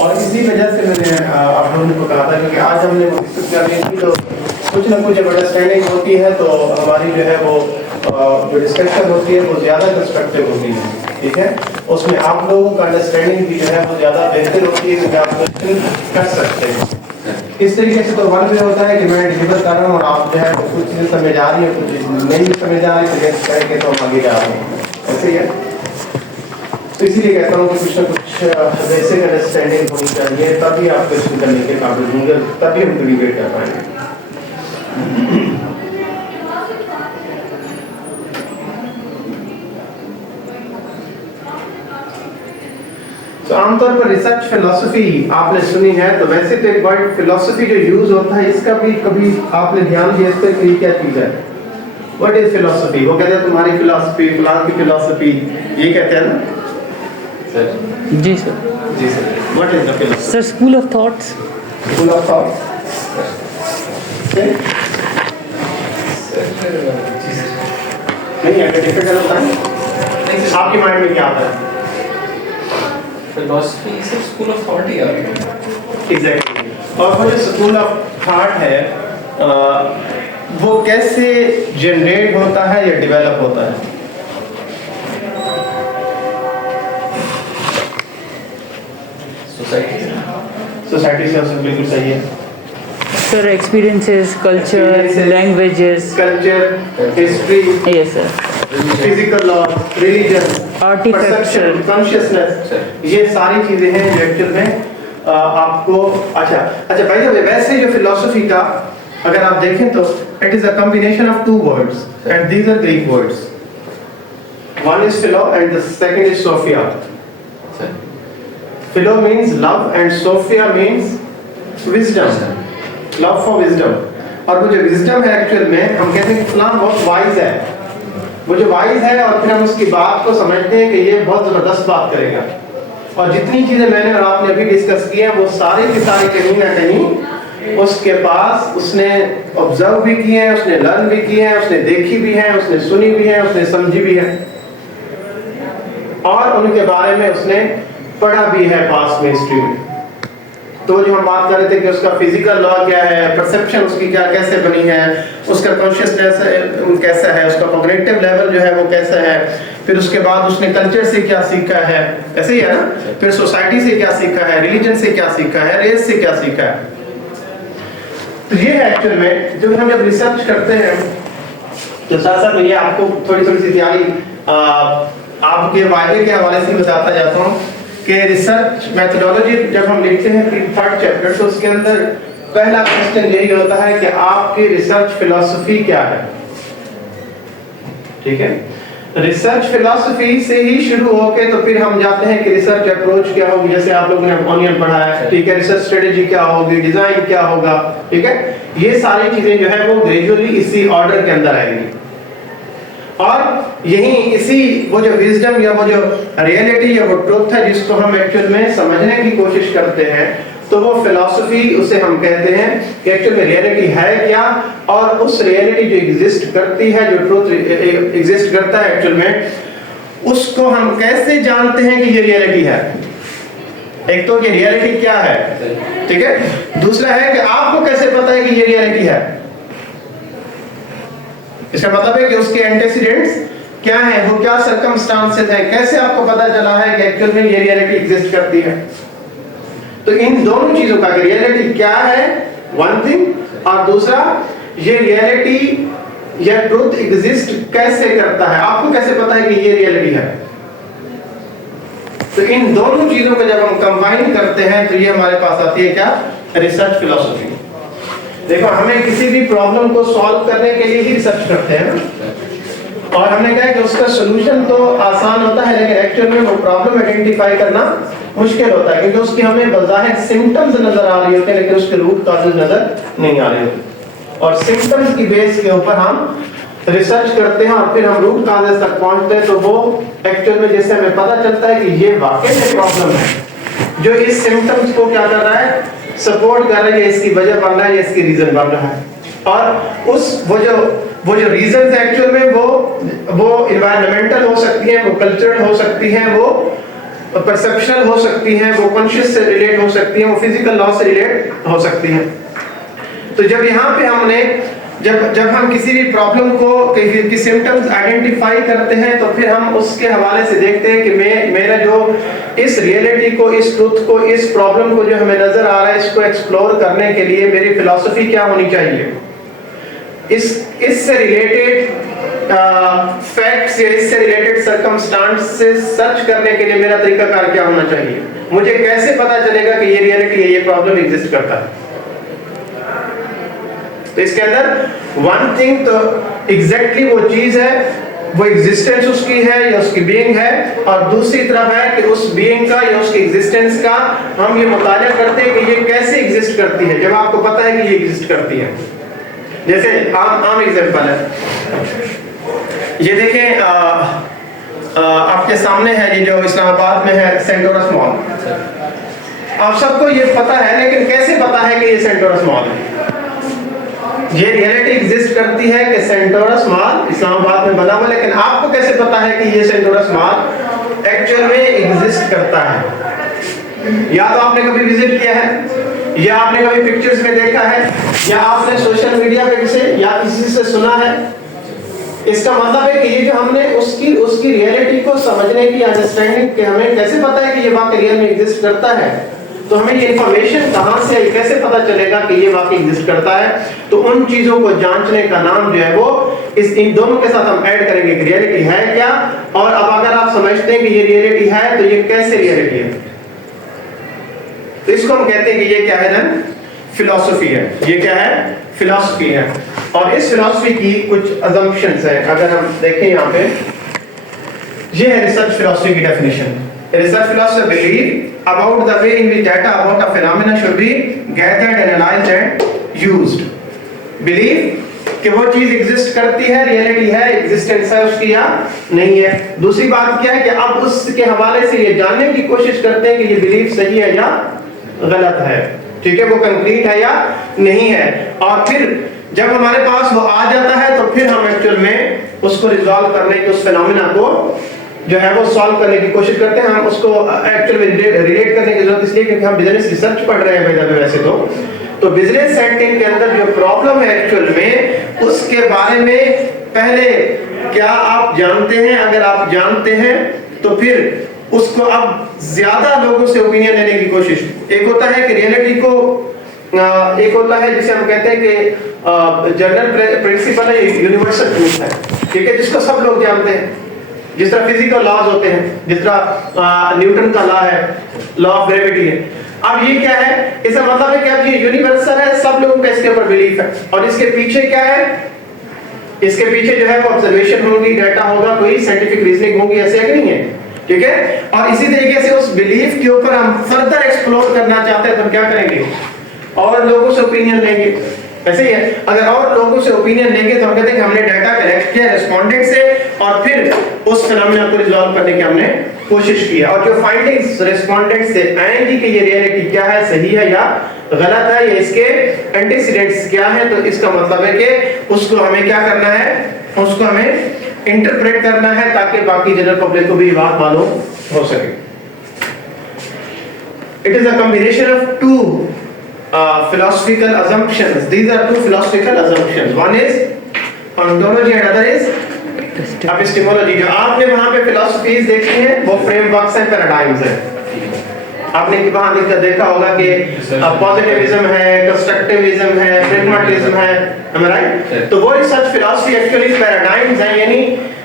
और इसी वजह से मैंने आप लोगों को कहा था, क्योंकि आज हमने वो डिस्कस कर रही थी तो कुछ ना कुछ अंडरस्टैंडिंग होती है तो हमारी जो है वो जो डिस्कशन होती है वो ज़्यादा कंस्ट्रक्टिव होती है, ठीक है। उसमें आप लोगों का अंडरस्टैंडिंग भी जो है वो ज़्यादा बेहतर होती है, क्योंकि आप क्वेश्चन कर सकते हैं। इस तरीके से तो वन वे होता है कि मैं डिलीवर कर रहा हूँ और आप जो है कुछ चीज़ें समझ आ रही है, कुछ नहीं समझ आ रही, तो नेक्स्ट करके तो हम आगे जा रहे हैं, ऐसे ही है। तो इसीलिए कहता हूँ कि कुछ ना कुछ बेसिक अंडरस्टैंडिंग होनी चाहिए, तभी आप क्वेश्चन करने के काबिल होंगे, तभी हम डिबेट कर पाएंगे। तो आमतौर पर रिसर्च फिलॉसफी आपने सुनी है, तो वैसे तो एक वर्ड फिलॉसफी जो यूज होता है इसका भी कभी आपने ध्यान दिया इस पर कि क्या चीज है? What is philosophy? वो कहते हैं तुम्हारी फिलॉसफी, फलां की फिलॉसफी, ये कहते हैं ना सर? जी सर। जी sir. What is the philosophy? Sir school of thoughts. School of thoughts. नहीं अगर डिफिकल्ट होता है आपके माइंड में क्या आता है? Philosophy is school of thought ही यार। एग्जैक्टली। और वो जो स्कूल ऑफ थॉट है वो कैसे जनरेट होता है या डेवलप होता है? सोसाइटी से बिल्कुल सही है सर। Experiences, culture, languages, culture, history, yes sir, physical law, religion, artifacture, consciousness, ये सारी चीजें हैं जो एक्चुअल में आपको अच्छा भाई साहब, वैसे जो फिलॉसफी का अगर आप देखें तो it is a combination of two words and these are Greek words. One is philo and the second is Sophia. Philo means love and Sophia means wisdom, love for wisdom. और वो जो wisdom है actual में हम कहते हैं कि फलां बहुत वाइज है, वो जो वाइज है और फिर हम उसकी बात को समझते हैं कि ये बहुत जबरदस्त बात करेगा। और जितनी चीजें मैंने और आपने अभी डिस्कस की है वो सारी की सारी कहीं ना कहीं उसके पास उसने ऑब्जर्व भी किए हैं, उसने लर्न भी किए हैं, उसने देखी भी है, उसने सुनी भी है, उसने समझी भी है और उनके बारे में उसने पढ़ा भी है पास्ट में, हिस्ट्री में। तो जो हम बात कर रहे थे कि उसका फिजिकल लॉ क्या है, परसेप्शन उसकी क्या कैसे बनी है, उसका कॉन्शियसनेस कैसा है, उसका कॉग्निटिव लेवल जो है वो कैसा है, फिर उसके बाद उसने कल्चर से क्या सीखा है, ऐसे ही है ना, फिर सोसाइटी से क्या सीखा है, रिलीजन से क्या सीखा है, रेस से क्या सीखा है। तो ये है एक्चुअल में जो हम जब रिसर्च करते हैं तो साथ ये आपको थोड़ी थोड़ी सी तैयारी आपके वायदे के हवाले से बताता जाता हूँ कि रिसर्च मेथोडोलॉजी जब हम लिखते हैं थर्ड चैप्टर तो उसके अंदर पहला क्वेश्चन यही होता है कि आपकी रिसर्च फिलॉसफी क्या है, ठीक है। रिसर्च फिलॉसफी से ही शुरू होके तो फिर हम जाते हैं कि रिसर्च अप्रोच क्या होगी, जैसे आप लोगों ने ऑनियन पढ़ा है, ठीक है, रिसर्च स्ट्रेटेजी क्या होगी, डिजाइन क्या होगा, ठीक है। ये सारी चीजें जो है वो ग्रेजुअली इसी ऑर्डर के अंदर आएंगी और यही इसी वो जो विजडम या वो जो रियलिटी या वो ट्रुथ है जिसको हम एक्चुअल में समझने की कोशिश करते हैं तो वो फिलॉसफी उसे हम कहते हैं कि एक्चुअल में रियलिटी है क्या और उस रियलिटी जो एग्जिस्ट करती है, जो ट्रुथ एग्जिस्ट करता है एक्चुअल में, उसको हम कैसे जानते हैं कि ये रियलिटी है। एक तो ये रियलिटी क्या है, ठीक है, दूसरा है कि आपको कैसे पता है कि ये रियलिटी है। इसका मतलब है कि उसके एंटीसीडेंट्स क्या हैं, वो क्या सर्कमस्टांसेस हैं, कैसे आपको पता चला है कि एक्चुअल में ये रियलिटी एग्जिस्ट करती है। तो इन दोनों चीजों का रियलिटी क्या है वन थिंग, और दूसरा ये रियलिटी या ट्रुथ एग्जिस्ट कैसे करता है, आपको कैसे पता है कि ये रियलिटी है। तो इन दोनों चीजों को जब हम कंबाइन करते हैं तो ये हमारे पास आती है क्या, रिसर्च फिलॉसफी। देखो हमें किसी भी प्रॉब्लम को सॉल्व करने के लिए ही रिसर्च करते हैं ना, और हमने कहा कि उसका सॉल्यूशन तो आसान होता है लेकिन एक्चुअल में वो प्रॉब्लम आइडेंटिफाई करना मुश्किल होता है, क्योंकि उसकी हमें बज़ाहिर सिम्टम्स नजर आ रही होती है लेकिन उसके रूट कॉजेज नजर नहीं आ रहे होते, और सिम्टम्स की बेस के ऊपर हम रिसर्च करते हैं और फिर हम रूट कॉजेज तक पहुंचते हैं। तो वो एक्चुअल में जैसे हमें पता चलता है कि ये वाकई में प्रॉब्लम है जो इस सिम्टम्स को क्या कर रहा है, सपोर्ट कर रहा है, इसकी वजह बन रहा है, इसकी रीजन बन रहा है। और उस वो जो रीजंस एक्चुअल में वो एनवायरमेंटल हो सकती हैं, वो कल्चरल हो सकती हैं, वो परसेप्शनल हो सकती हैं, वो कॉन्शियस से रिलेट हो सकती हैं, वो फिजिकल लॉ से रिलेट हो सकती हैं। तो जब यहाँ पे हमने जब हम किसी भी प्रॉब्लम को की सिम्टम्स आइडेंटिफाई करते हैं तो फिर हम उसके हवाले से देखते हैं कि मेरा जो इस रियलिटी को, इस ट्रुथ को, इस प्रॉब्लम को जो हमें नजर आ रहा है, इसको एक्सप्लोर करने के लिए मेरी फिलॉसफी क्या होनी चाहिए, इससे रिलेटेड फैक्ट्स या इससे रिलेटेड सर्कमस्टांसेस सर्च करने के लिए मेरा तरीकाकार क्या होना चाहिए, मुझे कैसे पता चलेगा कि ये रियलिटी है, ये प्रॉब्लम एग्जिस्ट करता है। तो इसके अंदर वन थिंग तो एग्जैक्टली वो चीज है, वो एग्जिस्टेंस उसकी है या उसकी बीइंग है, और दूसरी तरफ है कि उस बीइंग का या उसकी एग्जिस्टेंस का हम ये मुताला करते हैं कि ये कैसे एग्जिस्ट करती है, जब आपको पता है कि ये एग्जिस्ट करती है। जैसे आम एग्जांपल है, ये देखें आपके सामने है, ये जो इस्लामाबाद में है सेंटोरस मॉल। आप सबको ये पता है, लेकिन कैसे पता है कि ये सेंटोरस मॉल है? ये रियलिटी एग्जिस्ट करती है कि सेंटोरस मॉल इस्लामाबाद में बना हुआ, लेकिन आपको कैसे पता है कि ये सेंटोरस मॉल एक्चुअल में एग्जिस्ट करता है? या तो आपने कभी विजिट किया है, या आपने कभी पिक्चर्स में देखा है, या आपने सोशल मीडिया पे किसी या किसी से सुना है। इसका मतलब है कि ये जो हमने उसकी रियलिटी को समझने की अंडरस्टैंडिंग कि हमें कैसे पता है कि ये वाकई रियल में एग्जिस्ट करता है, तो हमें ये इंफॉर्मेशन कहां से आई, कैसे पता चलेगा कि ये वाकई एग्जिस्ट करता है? तो उन चीजों को जांचने का नाम जो है वो इन दोनों के साथ हम ऐड करेंगे कि रियलिटी है क्या, और अब अगर आप समझते हैं कि ये रियलिटी है तो ये कैसे रियलिटी है, तो इसको हम कहते हैं कि ये क्या है ना, फिलॉसफी है। ये क्या है? फिलॉसफी है। और इस फिलॉसफी की कुछ अजम्पशंस है। अगर हम देखें यहाँ पे, ये है रिसर्च फिलॉसफी की definition. Research philosophy believe about the way in which data about a phenomena should be gathered, analyzed and used. Believe कि वो चीज एग्जिस्ट करती है, रियलिटी है, एग्जिस्टेंस है उसकी या नहीं है। दूसरी बात क्या है कि अब उसके हवाले से ये जानने की कोशिश करते हैं कि ये बिलीफ सही है या गलत है, ठीक है, वो कंक्रीट है या नहीं है। और फिर जब हमारे पास वो आ जाता है तो फिर हम एक्चुअल में उसको रिजॉल्व करने की, उस फिनोमेना को जो है वो सॉल्व करने की कोशिश करते हैं। हम उसको एक्चुअल में रिलेट करने की जरूरत इसलिए क्योंकि हम बिजनेस रिसर्च पढ़ रहे हैं वैसे तो बिजनेस सेटिंग के अंदर जो प्रॉब्लम है एक्चुअल में, उसके बारे में पहले क्या आप जानते हैं? अगर आप जानते हैं तो फिर उसको अब ज्यादा लोगों से ओपिनियन लेने की कोशिश। एक होता है कि रियलिटी को, एक होता है जिसे हम कहते हैं कि जनरल प्रिंसिपल है, यूनिवर्सल ट्रूथ है, ठीक है, जिसको सब लोग जानते हैं। जिस तरह फिजिकल लॉज होते हैं, जिस तरह न्यूटन का लॉ है, लॉ ऑफ ग्रेविटी है। अब ये क्या है? इसका मतलब है कि अब ये यूनिवर्सल है, सब लोगों का इसके ऊपर बिलीफ है। और इसके पीछे क्या है? इसके पीछे जो है वो ऑब्जर्वेशन होगी, डाटा होगा, कोई साइंटिफिक रीजनिंग होगी, ऐसे नहीं है, ठीक है। और इसी तरीके से उस बिलीफ के ऊपर हम फर्दर एक्सप्लोर करना चाहते हैं तो हम क्या करेंगे? और लोगों से ओपिनियन लेंगे। ऐसे ही है, अगर और लोगों से ओपिनियन लेंगे तो हम कहते हैं कि हमने डाटा कलेक्ट किया रेस्पोंडेंट से और फिर उस फिनोमेना को रिजॉल्व करने की हमने कोशिश की है। और जो फाइंडिंग्स रेस्पोंडेंट से आएंगी कि ये रियलिटी क्या है, सही है या गलत है, या इसके एंटीसीडेंट्स क्या है, तो इसका मतलब है कि उसको हमें क्या करना है? उसको हमें इंटरप्रेट करना है ताकि बाकी जनरल पब्लिक को भी बात मालूम हो सके। It is a combination of two philosophical assumptions. These are two philosophical assumptions. One is ontology and other is epistemology. जो आपने वहाँ पे philosophies देखी हैं वो frameworks हैं, paradigms हैं। आपने वहाँ देखा होगा कि positivism है, constructivism है, pragmatism है, am I right? तो वो research philosophy actually paradigms हैं, यानी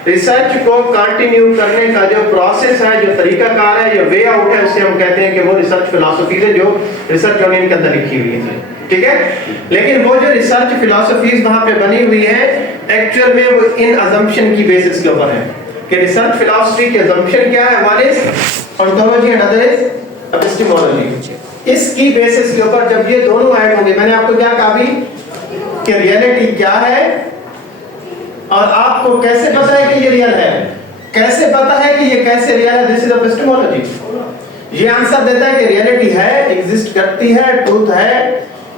रिसर्च को कंटिन्यू करने का जो प्रोसेस है, जो तरीकाकार है, जो वे आउट है, उसे हम कहते हैं कि वो रिसर्च फिलॉसफीज है जो रिसर्च यूनियन के अंदर लिखी हुई है, ठीक है। लेकिन वो जो रिसर्च फिलॉसफीज वहां पे बनी हुई है एक्चुअल में वो इन अजम्पशन की बेसिस के ऊपर है कि रिसर्च फिलॉसफी की अजम्पशन क्या है? One is ontology and other is epistemology. इसकी बेसिस के ऊपर जब ये दोनों ऐड होंगे, मैंने आपको क्या कहा भी कि रियलिटी क्या है और आपको कैसे पता है कि ये रियल है, कैसे पता है कि ये कैसे रियल है? This is epistemology. ये आंसर देता है कि रियलिटी है, एग्जिस्ट करती है, ट्रूथ है,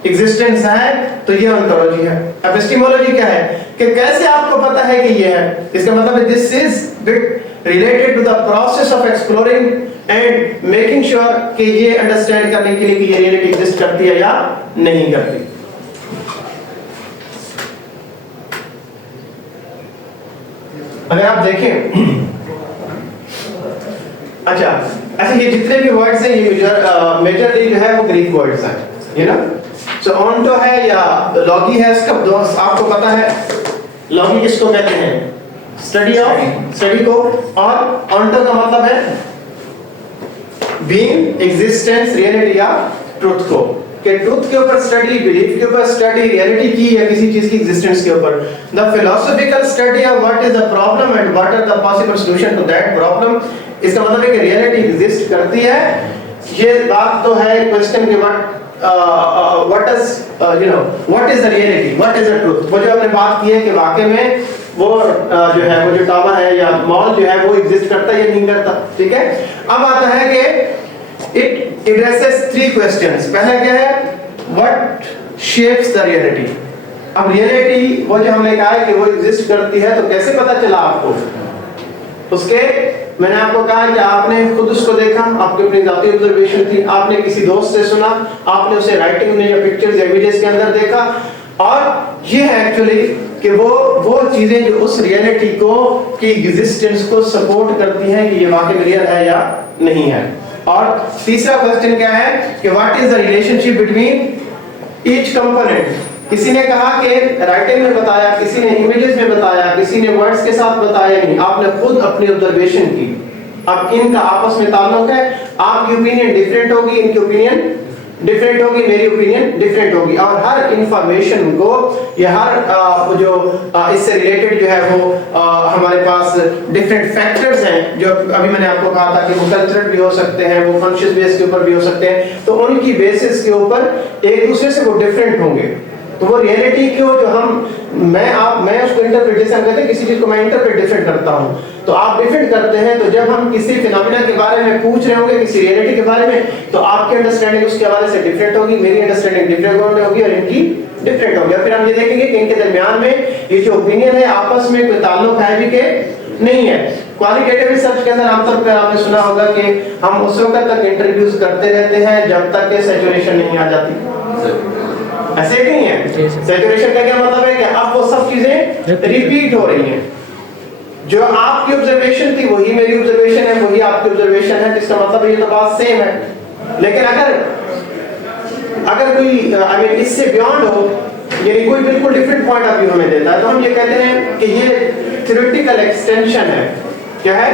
एग्जिस्टेंस है, तो ये ओंटोलॉजी है। एपिस्टेमोलॉजी क्या है कि कैसे आपको पता है कि ये है? इसका मतलब है this is bit related to the process of exploring and making sure कि ये अंडरस्टैंड करने के लिए कि ये रियलिटी एग्जिस्ट करती है या नहीं करती। अगर आप देखें अच्छा ये जितने भी वर्ड्स हैं ये मेजरली जो है वो ग्रीक वर्ड्स हैं, यू नो। सो ऑन्टो है या लॉगी है, इसका दोस्त आपको पता है लॉगी किसको कहते हैं? स्टडी को, और ऑन्टो का मतलब है बीइंग, एग्जिस्टेंस, रियलिटी या ट्रुथ को, कि ट्रुथ के ऊपर स्टडी, बिलीफ के ऊपर स्टडी, रियलिटी की या किसी चीज की एग्जिस्टेंस के ऊपर। The philosophical study of what is the problem and what are the possible solution to that problem. इसका मतलब है कि रियलिटी एग्जिस्ट करती है, ये बात तो है क्वेश्चन के what is the reality, what is the truth. वो जो हमने बात की है कि वाकई में वो जो है वो जो टावर है या मॉल जो है वो एग्जिस्ट करता है या नहीं करता, ठीक है। अब आता है कि इट एड्रेसेस 3 क्वेश्चंस। पहला क्या है? What shapes the reality. अब रियलिटी वो जो हमने कहा है कि वो एग्जिस्ट करती है, तो कैसे पता चला आपको? उसके मैंने आपको कहा कि आपने खुद उसको देखा, आपकी अपनी जाती ऑब्जर्वेशन थी, आपने किसी दोस्त से सुना, आपने उसे राइटिंग में या पिक्चर्स या इमेजेस के अंदर देखा, और ये है एक्चुअली कि वो चीजें जो उस रियलिटी को की एग्जिस्टेंस को सपोर्ट करती हैं कि ये वाकई में रियल है या नहीं है। और तीसरा क्वेश्चन क्या है कि what is the relationship between each component. किसी ने कहा कि राइटिंग में बताया, किसी ने इमेजेस में बताया, किसी ने वर्ड्स के साथ बताया, नहीं, आपने खुद अपनी ऑब्जर्वेशन की। अब इनका आपस में ताल्लुक है, आपकी ओपिनियन डिफरेंट होगी, इनकी ओपिनियन डिफरेंट होगी, मेरी ओपिनियन डिफरेंट होगी, और हर इंफॉर्मेशन को या हर जो इससे रिलेटेड जो है वो हमारे पास डिफरेंट फैक्टर्स हैं, जो अभी मैंने आपको कहा था कि वो कल्चरल भी हो सकते हैं, वो कॉन्शियस बेस के ऊपर भी हो सकते हैं, तो उनकी बेसिस के ऊपर एक दूसरे से वो डिफरेंट होंगे। तो वो रियलिटी को जो मैं उसको इंटरप्रेट, जैसे हम कहते हैं किसी चीज को मैं इंटरप्रेट डिफरेंट करता हूं, तो आप डिफरेंट करते हैं। तो जब हम किसी फिनोमेना के बारे में पूछ रहे होंगे, किसी रियलिटी के बारे में, तो आपकी अंडरस्टैंडिंग उसके हवाले से डिफरेंट होगी, मेरी अंडरस्टैंडिंग डिफरेंट होगी और इनकी डिफरेंट होगी। फिर हम ये देखेंगे कि इनके दरमियान में ये जो ओपिनियन है आपस में कोई ताल्लुक है भी के नहीं है। क्वालिटेटिव रिसर्च के अंदर आमतौर पर आपने सुना होगा कि हम उस वक्त तक इंटरव्यूज करते रहते हैं जब तक कि सैचुरेशन नहीं आ जाती। ऐसे नहीं है। सैचुरेशन का क्या मतलब है कि अब वो सब चीजें रिपीट हो रही हैं, जो आपकी ऑब्जर्वेशन थी वही मेरी ऑब्जर्वेशन है, वही आपकी ऑब्जर्वेशन है, इसका मतलब ये तो बात सेम है। लेकिन अगर कोई इससे बियॉन्ड हो, यानी कोई बिल्कुल डिफरेंट पॉइंट ऑफ व्यू हमें देता है, तो हम ये कहते हैं कि ये थ्योरेटिकल एक्सटेंशन है। क्या है?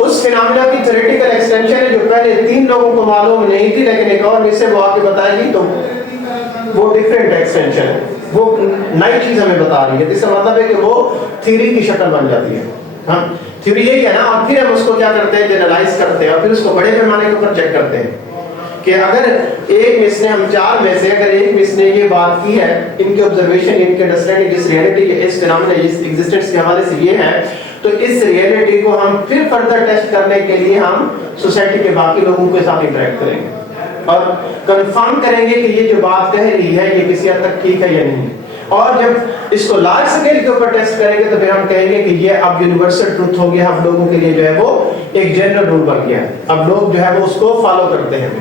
उस फिनोमेना की थ्योरेटिकल एक्सटेंशन है जो पहले 3 लोगों को मालूम नहीं थी, लेकिन एक और मिस से वो आके बताएगी तो वो डिफरेंट एक्सटेंशन है, वो नई चीज हमें बता रही है। इसका मतलब है कि वो थ्योरी की शक्ल बन जाती है। हाँ, थ्योरी यही है ना। और फिर हम उसको क्या करते हैं, जनरलाइज करते हैं, और फिर उसको बड़े पैमाने के ऊपर चेक करते हैं कि अगर एक मिस ने, हम 4 में से अगर एक मिस ने ये बात की है, इनके ऑब्जर्वेशन, इनके अंडरस्टैंडिंग, जिस रियलिटी, इस फिनोमेना, इस एग्जिस्टेंस के हवाले से ये है, तो इस रियलिटी को हम फिर फर्दर टेस्ट करने के लिए हम सोसाइटी के बाकी लोगों के साथ इंटरेक्ट करेंगे और कंफर्म करेंगे कि ये जो बात कह रही है ये किसी हद तक ठीक है या नहीं। और जब इसको लार्ज स्केल के ऊपर टेस्ट करेंगे तो फिर हम कहेंगे कि ये अब यूनिवर्सल ट्रूथ हो गया, अब लोगों के लिए जो है वो एक जनरल रूल बन गया है, अब लोग जो है वो उसको फॉलो करते हैं।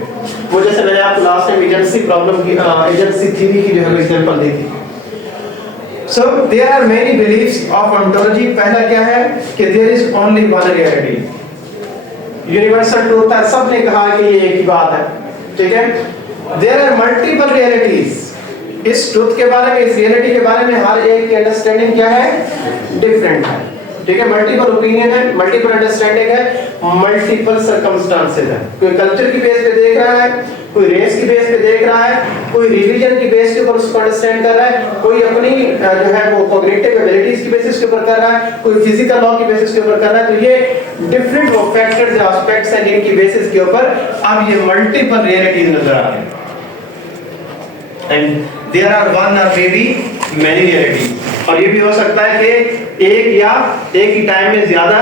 वो जैसे मैंने आपको लास्ट टाइम एजेंसी प्रॉब्लम की, एजेंसी थ्योरी की जो है एग्जांपल दी थी। So there are many beliefs of ontology। पहला क्या है कि there is only one reality, universal truth है, सबने कहा कि ये एक ही बात है, ठीक है। There are multiple realities। इस ट्रूथ के बारे में, इस रियलिटी के बारे में हर एक की अंडरस्टैंडिंग क्या है, डिफरेंट है, ठीक है। मल्टीपल ओपिनियन है, मल्टीपल अंडरस्टैंडिंग है, मल्टीपल सर्कमस्टांसेस है। कोई कल्चर की बेस पे देख रहा है, कोई रेस की बेस पे देख रहा है, कोई रिलीजन की बेस के ऊपर उसको अंडरस्टैंड कर रहा है, कोई अपनी जो है वो कॉग्निटिव एबिलिटीज की बेसिस के ऊपर कर रहा है, कोई फिजिकल लॉ की बेसिस के ऊपर कर रहा है। तो ये डिफरेंट वो फैक्टर्स या एस्पेक्ट्स हैं जिनकी बेसिस के ऊपर अब ये मल्टीपल रियलिटीज नजर आ रही हैं। एंड देयर आर वन और मे बी मैनी रियलिटीज। और ये भी हो सकता है कि एक या एक ही टाइम में ज्यादा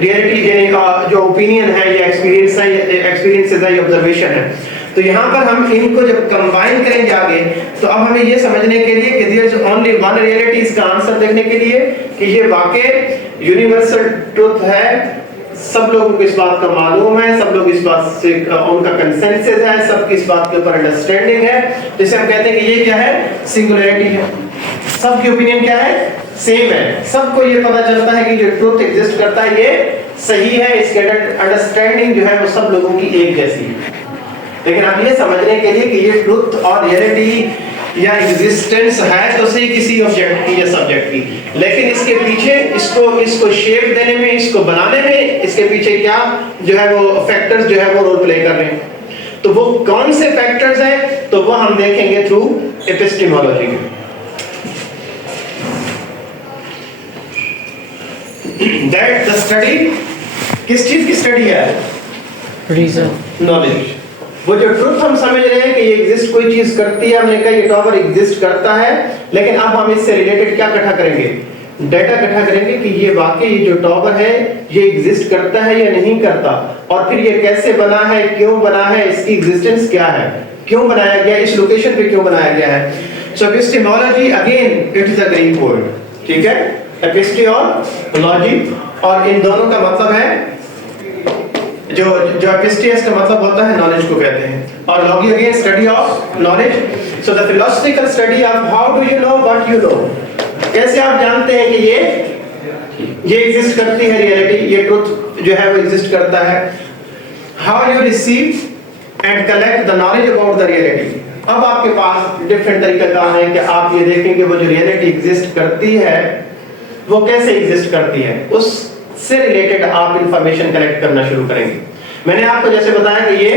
रियलिटी यानी जो ओपिनियन है या एक्सपीरियंसेस है या ऑब्जर्वेशन है। तो यहाँ पर हम इनको जब कंबाइन करेंगे आगे, तो अब हमें ये समझने के लिए कि there is only one reality, इसका आंसर देखने के लिए कि ये वाकई यूनिवर्सल ट्रुथ है, सब लोगों को इस बात का मालूम है, सब लोग इस बात से उनका कंसेंसस है, सबकी इस बात के ऊपर अंडरस्टैंडिंग है, जिसे हम कहते हैं कि ये क्या है, सिंगुलैरिटी है। सबकी ओपिनियन क्या है, सेम है। सबको ये पता चलता है कि जो ट्रुथ एग्जिस्ट करता है ये सही है, इसके अंडरस्टैंडिंग जो है वो सब लोगों की एक जैसी है। लेकिन अब ये समझने के लिए कि ये ट्रुथ और रियलिटी या एग्जिस्टेंस है तो सही किसी ऑब्जेक्ट की या सब्जेक्ट की, लेकिन इसके पीछे इसको शेप देने में, इसको बनाने में, इसके पीछे क्या जो है वो फैक्टर्स जो है वो रोल प्ले कर रहे हैं। तो वो कौन से फैक्टर्स हैं, तो वो हम देखेंगे through epistemology. That the study, किस चीज की स्टडी है, रीजन, नॉलेज। वो जो ट्रुथ हम समझ रहे हैं कि ये एग्जिस्ट कोई चीज करती है, हमने कहा ये टॉवर एग्जिस्ट करता है, लेकिन अब हम इससे रिलेटेड क्या इकट्ठा करेंगे, डाटा इकट्ठा करेंगे कि ये वाकई जो टॉवर है ये एग्जिस्ट करता है या नहीं करता, और फिर ये कैसे बना है, क्यों बना है, इसकी एग्जिस्टेंस क्या है, क्यों बनाया गया, इस लोकेशन पे क्यों बनाया गया है। So epistemology again it is a Greek word, ठीक है, एपिस्टेमोलॉजी, और इन दोनों का मतलब है जो एपिस्टियस का मतलब होता है नॉलेज को कहते हैं, और logy again study of knowledge. So the philosophical study of how do you know what you know, कैसे आप जानते हैं कि ये एग्जिस्ट करती है रियलिटी, ये ट्रुथ जो है वो एग्जिस्ट करता है। How you receive and collect the knowledge about the reality. अब आपके पास डिफरेंट तरीका का है कि आप ये देखेंगे वो जो रियलिटी एग्जिस्ट करती है वो कैसे एग्जिस्ट करती है, उससे रिलेटेड आप इंफॉर्मेशन कलेक्ट करना शुरू करेंगे। मैंने आपको जैसे बताया कि ये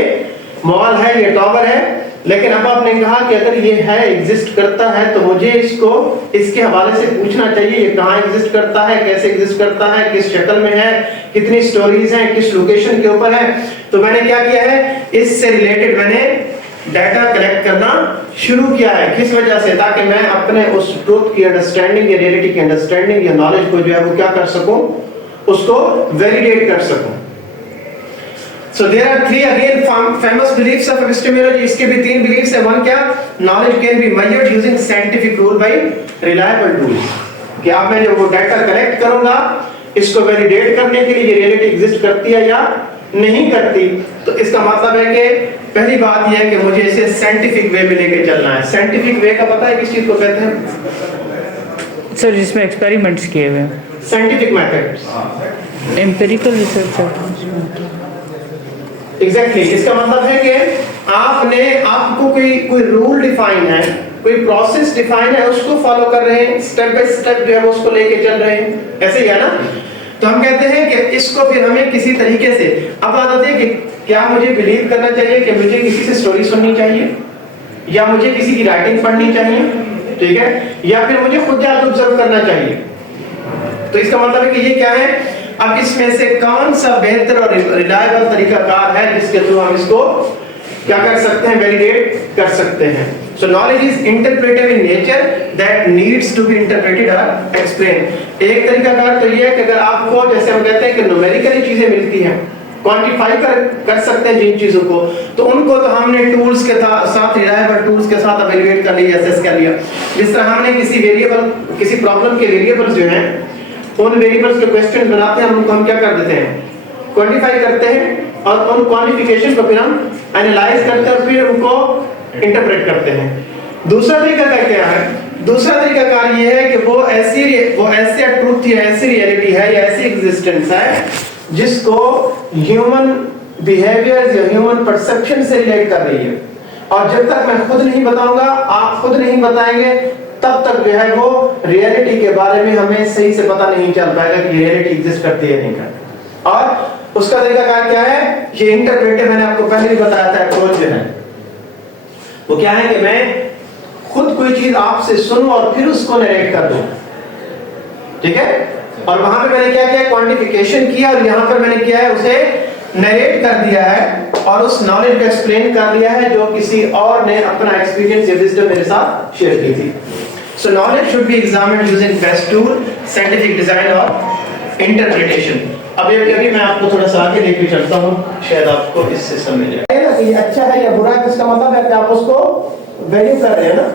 मॉल है, ये टावर है, लेकिन अब आपने कहा कि अगर ये है एग्जिस्ट करता है तो मुझे इसको इसके हवाले से पूछना चाहिए, ये कहाँ एग्जिस्ट करता है, कैसे एग्जिस्ट करता है, किस शक्ल में है, कितनी स्टोरीज हैं, किस लोकेशन के ऊपर है। तो मैंने क्या किया है, इससे रिलेटेड मैंने डाटा कलेक्ट करना शुरू किया है। किस वजह से, ताकि मैं अपने उस ट्रुथ की अंडरस्टैंडिंग या रियलिटी की अंडरस्टैंडिंग या नॉलेज को जो है वो क्या कर सकूं, उसको वैलिडेट कर सकूं। So there are three again famous beliefs of epistemology. इसके भी तीन beliefs हैं। One क्या, knowledge can be measured using scientific rule by reliable tools। कि आप मैं जब वो डाटा कलेक्ट करूंगा, इसको वैलिडेट करने के लिए ये रियलिटी एग्जिस्ट करती है या नहीं करती, तो इसका मतलब है कि पहली बात यह है कि मुझे इसे साइंटिफिक वे में लेके चलना है। साइंटिफिक वे का पता है किस चीज को कहते हैं सर, जिसमें एक्सपेरिमेंट्स किए हुए हैं, scientific methods, empirical research. Exactly इसका मतलब है कि आपको कोई रूल डिफाइन है, कोई प्रोसेस डिफाइन है, उसको फॉलो कर रहे हैं, स्टेप बाय स्टेप जो है वो उसको लेके चल रहे हैं, ऐसे ही है ना। तो हम कहते हैं कि इसको फिर हमें किसी तरीके से, अब बात होती है कि क्या मुझे बिलीव करना चाहिए कि मुझे किसी से स्टोरी सुननी चाहिए, या मुझे किसी की राइटिंग पढ़नी चाहिए, ठीक है, या फिर मुझे खुद जाकर ऑब्जर्व करना चाहिए। तो इसका मतलब है कि ये क्या है, अब इसमें से कौन सा बेहतर और रिलायबल तरीकाकार है जिसके थ्रू हम इसको क्या कर सकते हैं, वैलिडेट कर सकते हैं। So knowledge is interpretive in nature that needs to be interpreted और एक्सप्लेन। एक तरीकाकार तो ये है कि अगर आपको, जैसे हम कहते हैं कि न्यूमेरिकली चीजें मिलती हैं, क्वांटिफाई कर सकते हैं जिन चीजों को, तो उनको तो हमने टूल्स के साथ, रिलायबल टूल्स के साथ एवेल्युएट कर लिया, असेस कर लिया। जिस तरह हमने किसी वेरिएबल, किसी प्रॉब्लम के वेरिएबल्स जो हैं, उन वेरिएबल्स के क्वेश्चन बनाते हैं, उनको हम क्या कर देते हैं, क्वांटिफाई करते हैं, और उन क्वांटिफिकेशन को फिर हम एनालाइज करते हैं, फिर उनको इंटरप्रेट करते हैं। दूसरा तरीका क्या है, दूसरा तरीका कार ये है कि वो ऐसी ट्रुथ या ऐसी रियलिटी है या ऐसी एग्जिस्टेंस है जिसको ह्यूमन बिहेवियर या ह्यूमन परसेप्शन से रिलेट कर रही है, और जब तक मैं खुद नहीं बताऊंगा, आप खुद नहीं बताएंगे, तब तक जो है वो रियलिटी के बारे में हमें सही से पता नहीं चल पाएगा कि रियलिटी एग्जिस्ट करती है नहीं करती। और उसका तरीकाकार क्या है, ये इंटरप्रेटिव, मैंने आपको पहले भी बताया था, अप्रोच जो है वो क्या है कि मैं खुद कोई चीज आपसे सुनूं और फिर उसको नरेट कर दूं, ठीक है। और वहां पे मैंने क्या किया, क्वांटिफिकेशन किया, और यहां पर मैंने किया है उसे नरेट कर दिया है, और उस नॉलेज को एक्सप्लेन कर दिया है जो किसी और ने अपना एक्सपीरियंस या विजडम मेरे साथ शेयर की थी। सो knowledge should be examined using best tool, scientific design और इंटरप्रिटेशन। अभी मैं आपको थोड़ा सा आगे लेके चलता हूँ, शायद आपको इससे समझ आए ना कि अच्छा है या बुरा है। इसका मतलब है कि आप उसको वैल्यू कर रहे हैं ना,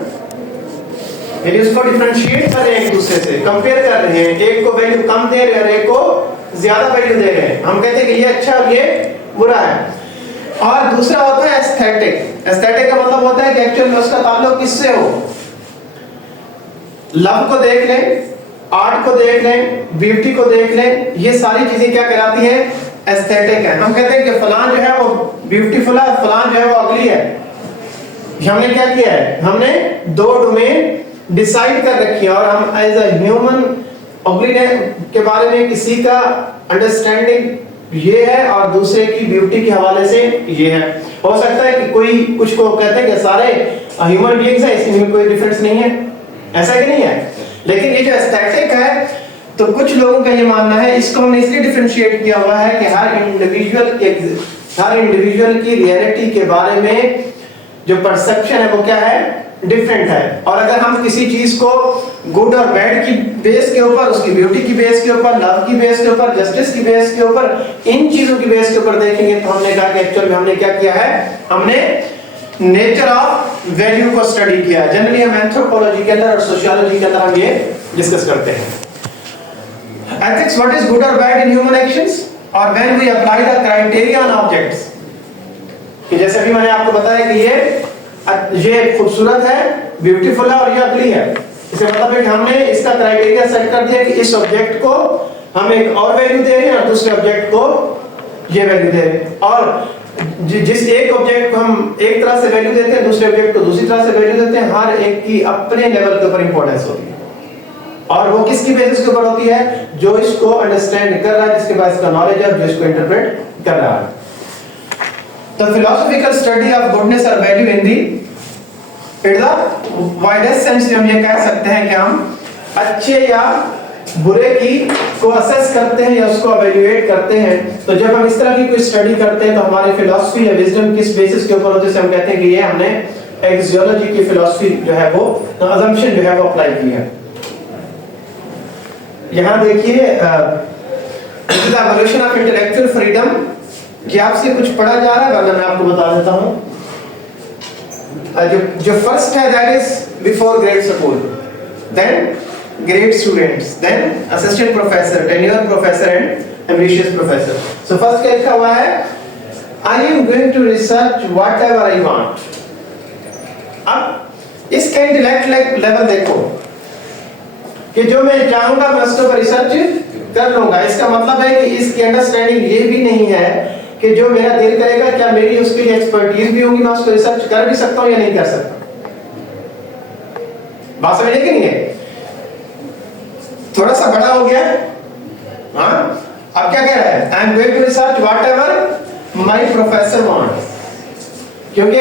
यदि उसको डिफरेंशिएट कर रहे हैं, एक दूसरे से कंपेयर कर रहे हैं, एक को वैल्यू कम दे रहे हैं और एक को ज्यादा वैल्यू दे रहे हैं, हम कहते हैं कि ये अच्छा और ये बुरा है। और दूसरा होता है एस्थेटिक। एस्थेटिक का मतलब होता है कि एक्चुअल में उसका ताल्लुक किससे हो। लव को देख लें, आर्ट को देख लें, ब्यूटी को देख लें, ये सारी चीजें क्या कहलाती है, एस्थेटिक है। हम कहते हैं कि फलान जो है वो ब्यूटीफुल है, फलान जो है वो अगली है। हमने क्या किया है, हमने दो डोमेन डिसाइड कर रखी है और हम एज अ ह्यूमन अगलीनेस के बारे में किसी का अंडरस्टैंडिंग ये है और दूसरे की ब्यूटी के हवाले से ये है। हो सकता है कि कोई कुछ को कहते हैं कि सारे ह्यूमन बीइंग्स हैं, इसमें कोई डिफरेंस नहीं है, ऐसा कि नहीं है। लेकिन ये जो एस्थेटिक है, तो कुछ लोगों का ये मानना है, इसको हमने इसलिए डिफरेंशिएट किया हुआ है कि हर इंडिविजुअल की रियलिटी के बारे में जो परसेप्शन है वो क्या है, डिफरेंट है। और अगर हम किसी चीज को गुड और बैड की बेस के ऊपर, उसकी ब्यूटी की बेस के ऊपर, लव की बेस के ऊपर, जस्टिस की बेस के ऊपर, इन चीजों की बेस के ऊपर देखेंगे तो हमने कहा कि एक्चुअल में हमने क्या किया है, हमने नेचर ऑफ वैल्यू को स्टडी किया। जनरली हम एंथ्रोपोलॉजी के अंदर और सोशियोलॉजी के अंदर हम ये डिस्कस करते हैं। एथिक्स, व्हाट इज गुड और बैड इन ह्यूमन एक्शंस, और when we apply the criteria on objects, कि जैसे भी मैंने आपको बताया कि ये खूबसूरत है, ब्यूटीफुल है और ये अगली है। इसका मतलब है कि हमने इसका क्राइटेरिया सेट कर दिया कि इस ऑब्जेक्ट को हम एक और वैल्यू दे रहे हैं और दूसरे ऑब्जेक्ट को ये वैल्यू दे रहे हैं। और जिस एक ऑब्जेक्ट को हम एक तरह से वैल्यू देते हैं, दूसरे ऑब्जेक्ट को दूसरी तरह से वैल्यू देते हैं, हर एक की अपने लेवल के ऊपर इंपॉर्टेंस होती है। और वो किसकी बेसिस के ऊपर होती है, जो इसको अंडरस्टैंड कर रहा है, जिसके पास इसका नॉलेज है, जो इसको इंटरप्रेट कर रहा है। The philosophical study of goodness or value in the widest sense में हम ये कह सकते हैं कि हम अच्छे या बुरे की को असेस करते हैं या उसको एवेल्युएट करते हैं। तो जब हम इस तरह की कोई स्टडी करते हैं तो हमारी फिलॉसफी या विजडम किस बेसिस के ऊपर होती है, जैसे हम कहते हैं कि ये हमने एक्सियोलॉजी की फिलॉसफी जो है वो अजम्पशन जो है वो अप्लाई की है। यहाँ देखिए एवोल्यूशन ऑफ इंटेलेक्चुअल फ्रीडम, कि आपसे कुछ पढ़ा जा रहा है वरना मैं आपको बता देता हूं। जो फर्स्ट है that is before grade school, then grade students, then assistant professor, tenure professor and emeritus professor. So first क्या लिखा हुआ है, I am going to research whatever I want. अब इसका इंटेलेक्ट लेवल देखो कि जो मैं चाहूंगा मैं उसके ऊपर रिसर्च कर लूंगा। इसका मतलब है कि इसकी अंडरस्टैंडिंग ये भी नहीं है कि जो मेरा दिल करेगा क्या मेरी उसके लिए एक्सपर्टीज भी होगी, मैं उसको रिसर्च कर भी सकता हूं या नहीं कर सकता। बात समझ कि नहीं है, थोड़ा सा बड़ा हो गया। हाँ, अब क्या कह रहा है, I am going to research whatever my professor wants. क्योंकि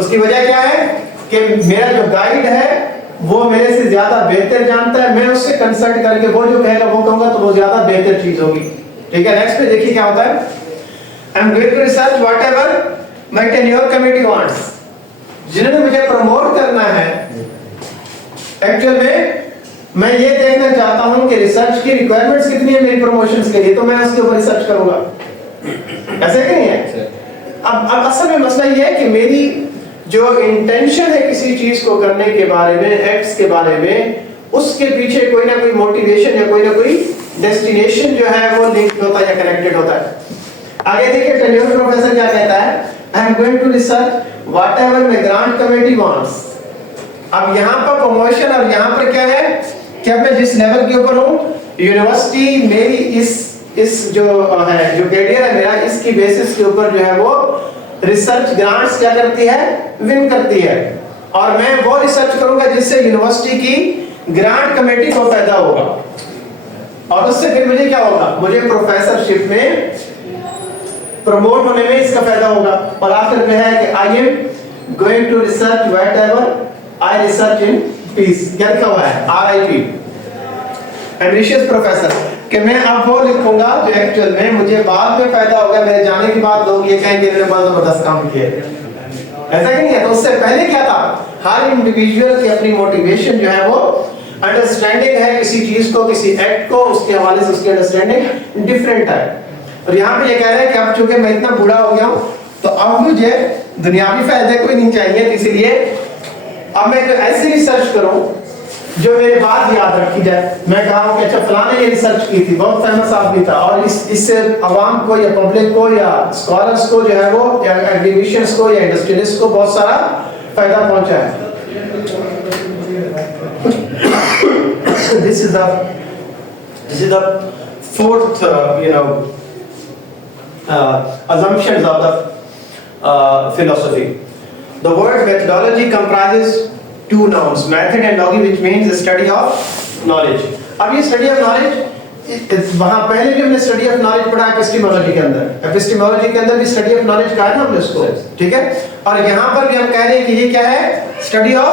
उसकी वजह क्या है कि मेरा जो गाइड है वो मेरे से ज्यादा बेहतर जानता है, मैं उससे कंसल्ट करके वो जो कहेगा वो कहूंगा तो वो ज्यादा बेहतर चीज होगी। ठीक है, नेक्स्ट पे देखिए क्या होता है, I am going to research whatever my tenure committee wants. जिन्होंने मुझे प्रमोट करना है, एक्चुअल में मैं ये देखना चाहता हूं कि रिसर्च की रिक्वायरमेंट्स कितनी है मेरी प्रमोशंस के लिए, तो मैं उसके ऊपर रिसर्च करूंगा। ऐसे कि नहीं है। अब असल में मसला ये है कि मेरी जो इंटेंशन है किसी चीज को करने के बारे में, एक्ट्स के बारे में, उसके पीछे कोई ना कोई मोटिवेशन या कोई ना कोई डेस्टिनेशन जो है वो लिंक होता है या कनेक्टेड होता है। आगे देखिए टेन्योर प्रोफेसर क्या कहता है, I am going to research whatever my grant committee wants. अब यहाँ पर प्रमोशन और यहाँ पर क्या है कि अब मैं जिस लेवल के ऊपर हूँ, यूनिवर्सिटी मेरी इस जो है जो कैरियर है मेरा, इसकी बेसिस के ऊपर जो है वो रिसर्च ग्रांट्स क्या करती है, विन करती है। और मैं वो रिसर्च करूंगा जिससे यूनिवर्सिटी की ग्रांट कमेटी को फायदा होगा और उससे फिर मुझे क्या होगा, मुझे प्रोफेसरशिप में प्रमोट होने में इसका फायदा होगा। और आखिर में है कि I am going to research whatever I research in peace. क्या लिखा हुआ है, RIP, एमरिशियस प्रोफेसर, कि मैं अब वो लिखूंगा जो एक्चुअल में मुझे बाद में फायदा होगा, मेरे जाने के बाद लोग ये कहेंगे इन्होंने बहुत जबरदस्त काम किया। ऐसा कि नहीं है। तो उससे पहले क्या था, हर इंडिविजुअल की अपनी मोटिवेशन जो है वो अंडरस्टैंडिंग है किसी चीज को, किसी एक्ट को, उसके हवाले से उसकी अंडरस्टैंडिंग डिफरेंट है। और यहाँ पे ये कह रहा है कि अब चूंकि मैं इतना बूढ़ा हो गया हूँ तो अब मुझे दुनियावी फायदे कोई नहीं चाहिए, इसलिए अब मैं ऐसी रिसर्च करूं जो मेरे बात याद रखी जाए, मैं कहा हूं कि अच्छा फलाने ने रिसर्च की थी, बहुत फेमस आदमी था, और इससे आवाम को या पब्लिक को या स्कॉलर्स को जो है वो या एकेडमिशियंस को या इंडस्ट्रियलिस्ट को बहुत सारा फायदा पहुंचा है। This is the fourth assumptions of the philosophy. The word methodology comprises two nouns, method and logi, which means the study of knowledge. अब ये study of knowledge, वहाँ पहले भी हमने study of knowledge पढ़ा epistemology के अंदर, epistemology के अंदर भी study of knowledge कहा है ना हमने उसको, ठीक है? और यहाँ पर भी हम कह रहे हैं कि ये क्या है, study of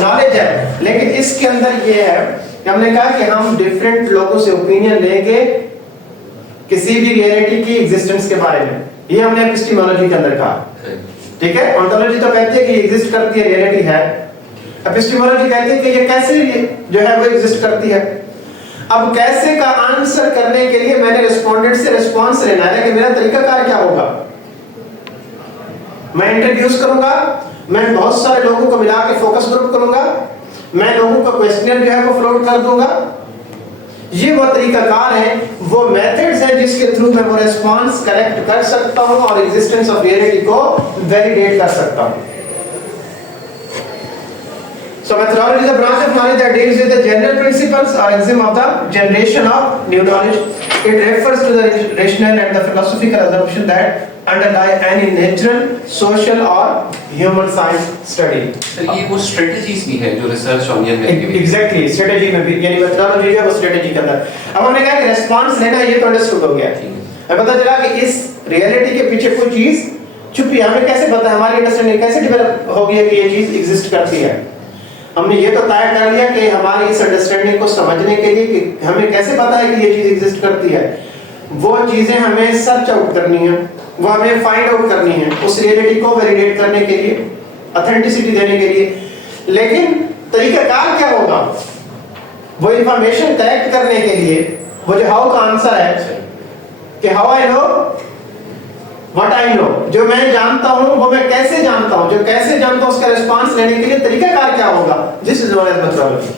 knowledge है, लेकिन इसके अंदर ये है कि हमने कहा कि हम different लोगों से opinion लेंगे किसी भी रियलिटी की एग्जिस्टेंस के बारे में, ये हमने एपिस्टेमोलॉजी के अंदर कहा, ठीक है? ओंटोलॉजी तो कहती है कि ये एग्जिस्ट करती है, रियलिटी है। एपिस्टेमोलॉजी कहती है कि ये कैसे जो है वो एग्जिस्ट करती है। अब कैसे का आंसर करने के लिए मैंने रिस्पोंडेंट से रिस्पांस लेना है कि मेरा तरीकाकार क्या होगा। मैं इंट्रोड्यूस करूंगा, मैं बहुत सारे लोगों को मिला के फोकस ग्रुप करूंगा, मैं लोगों को क्वेश्चनर जो है वो फ्लोट कर दूंगा। ये वो तरीकाकार है, वो मेथड्स हैं जिसके थ्रू मैं वो रिस्पांस कलेक्ट कर सकता हूं और एग्जिस्टेंस ऑफ रियलिटी को वैलिडेट कर सकता हूं। So methodology is a branch of knowledge that deals with the general principles or axiom of the generation of new knowledge. It refers to the rational and the philosophical assumption that underlie any natural, social or human science study. Sir ये वो strategies भी है जो research onion में भी Exactly, strategy में भी, यानी मेथोडोलॉजी जो है वो स्ट्रेटजी के अंदर। अब हमने कहा कि रिस्पांस लेना, ये तो अंडरस्टूड हो गया। अब पता चला कि इस रियलिटी के पीछे कोई चीज छुपी है, हमें कैसे पता, हमारी अंडरस्टैंडिंग कैसे डेवलप होगी कि ये चीज एग्जिस्ट करती है। हमने ये तो तय कर लिया कि हमारी इस अंडरस्टैंडिंग को समझने के लिए कि हमें कैसे पता है कि ये चीज एग्जिस्ट करती है, वो चीजें हमें सर्च आउट करनी है, वो हमें फाइंड आउट करनी है उस रियलिटी को वैलिडेट करने के लिए, ऑथेंटिसिटी देने के लिए। लेकिन तरीकाकार क्या होगा, वो इंफॉर्मेशन कलेक्ट करने के लिए, वो जो हाउ का आंसर है कि how I know what I know, जो मैं जानता हूं वो मैं कैसे जानता हूं, जो कैसे जानता हूं उसका रिस्पांस लेने के लिए तरीकाकार क्या होगा, this is known as methodology.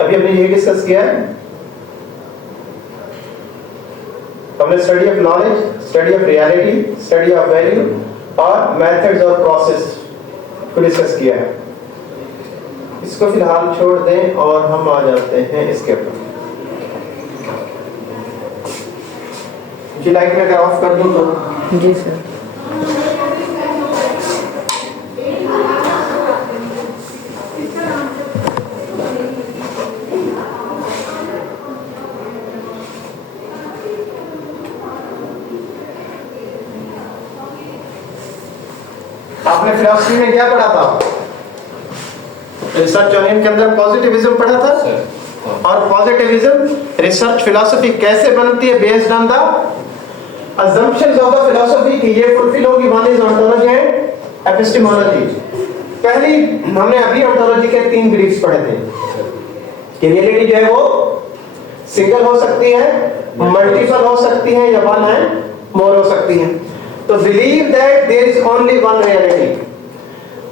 अभी हमने ये डिस्कस किया है, हमने study of knowledge, study of reality, study of value और मेथड्स और प्रोसेस को डिस्कस किया है। इसको फिलहाल छोड़ दें और हम आ जाते हैं इसके ऊपर। जी लाइट में अगर ऑफ कर दूं तो जी सर। आपने फिलॉसफी में क्या पढ़ा था, रिसर्च ऑनियन के अंदर पॉजिटिविज्म पढ़ा था, और पॉजिटिविज्म रिसर्च फिलॉसफी कैसे बनती है based on the assumptions of the philosophy कि ये फुलफिल होगी। One is ontology and epistemology. पहली हमने अभी ऑन्टोलॉजी के 3 बिलीफ्स पढ़े थे कि रियलिटी जो है वो सिंगल हो सकती है, मल्टीपल हो सकती है, या वन है मोर हो सकती है। तो believe that there is only one reality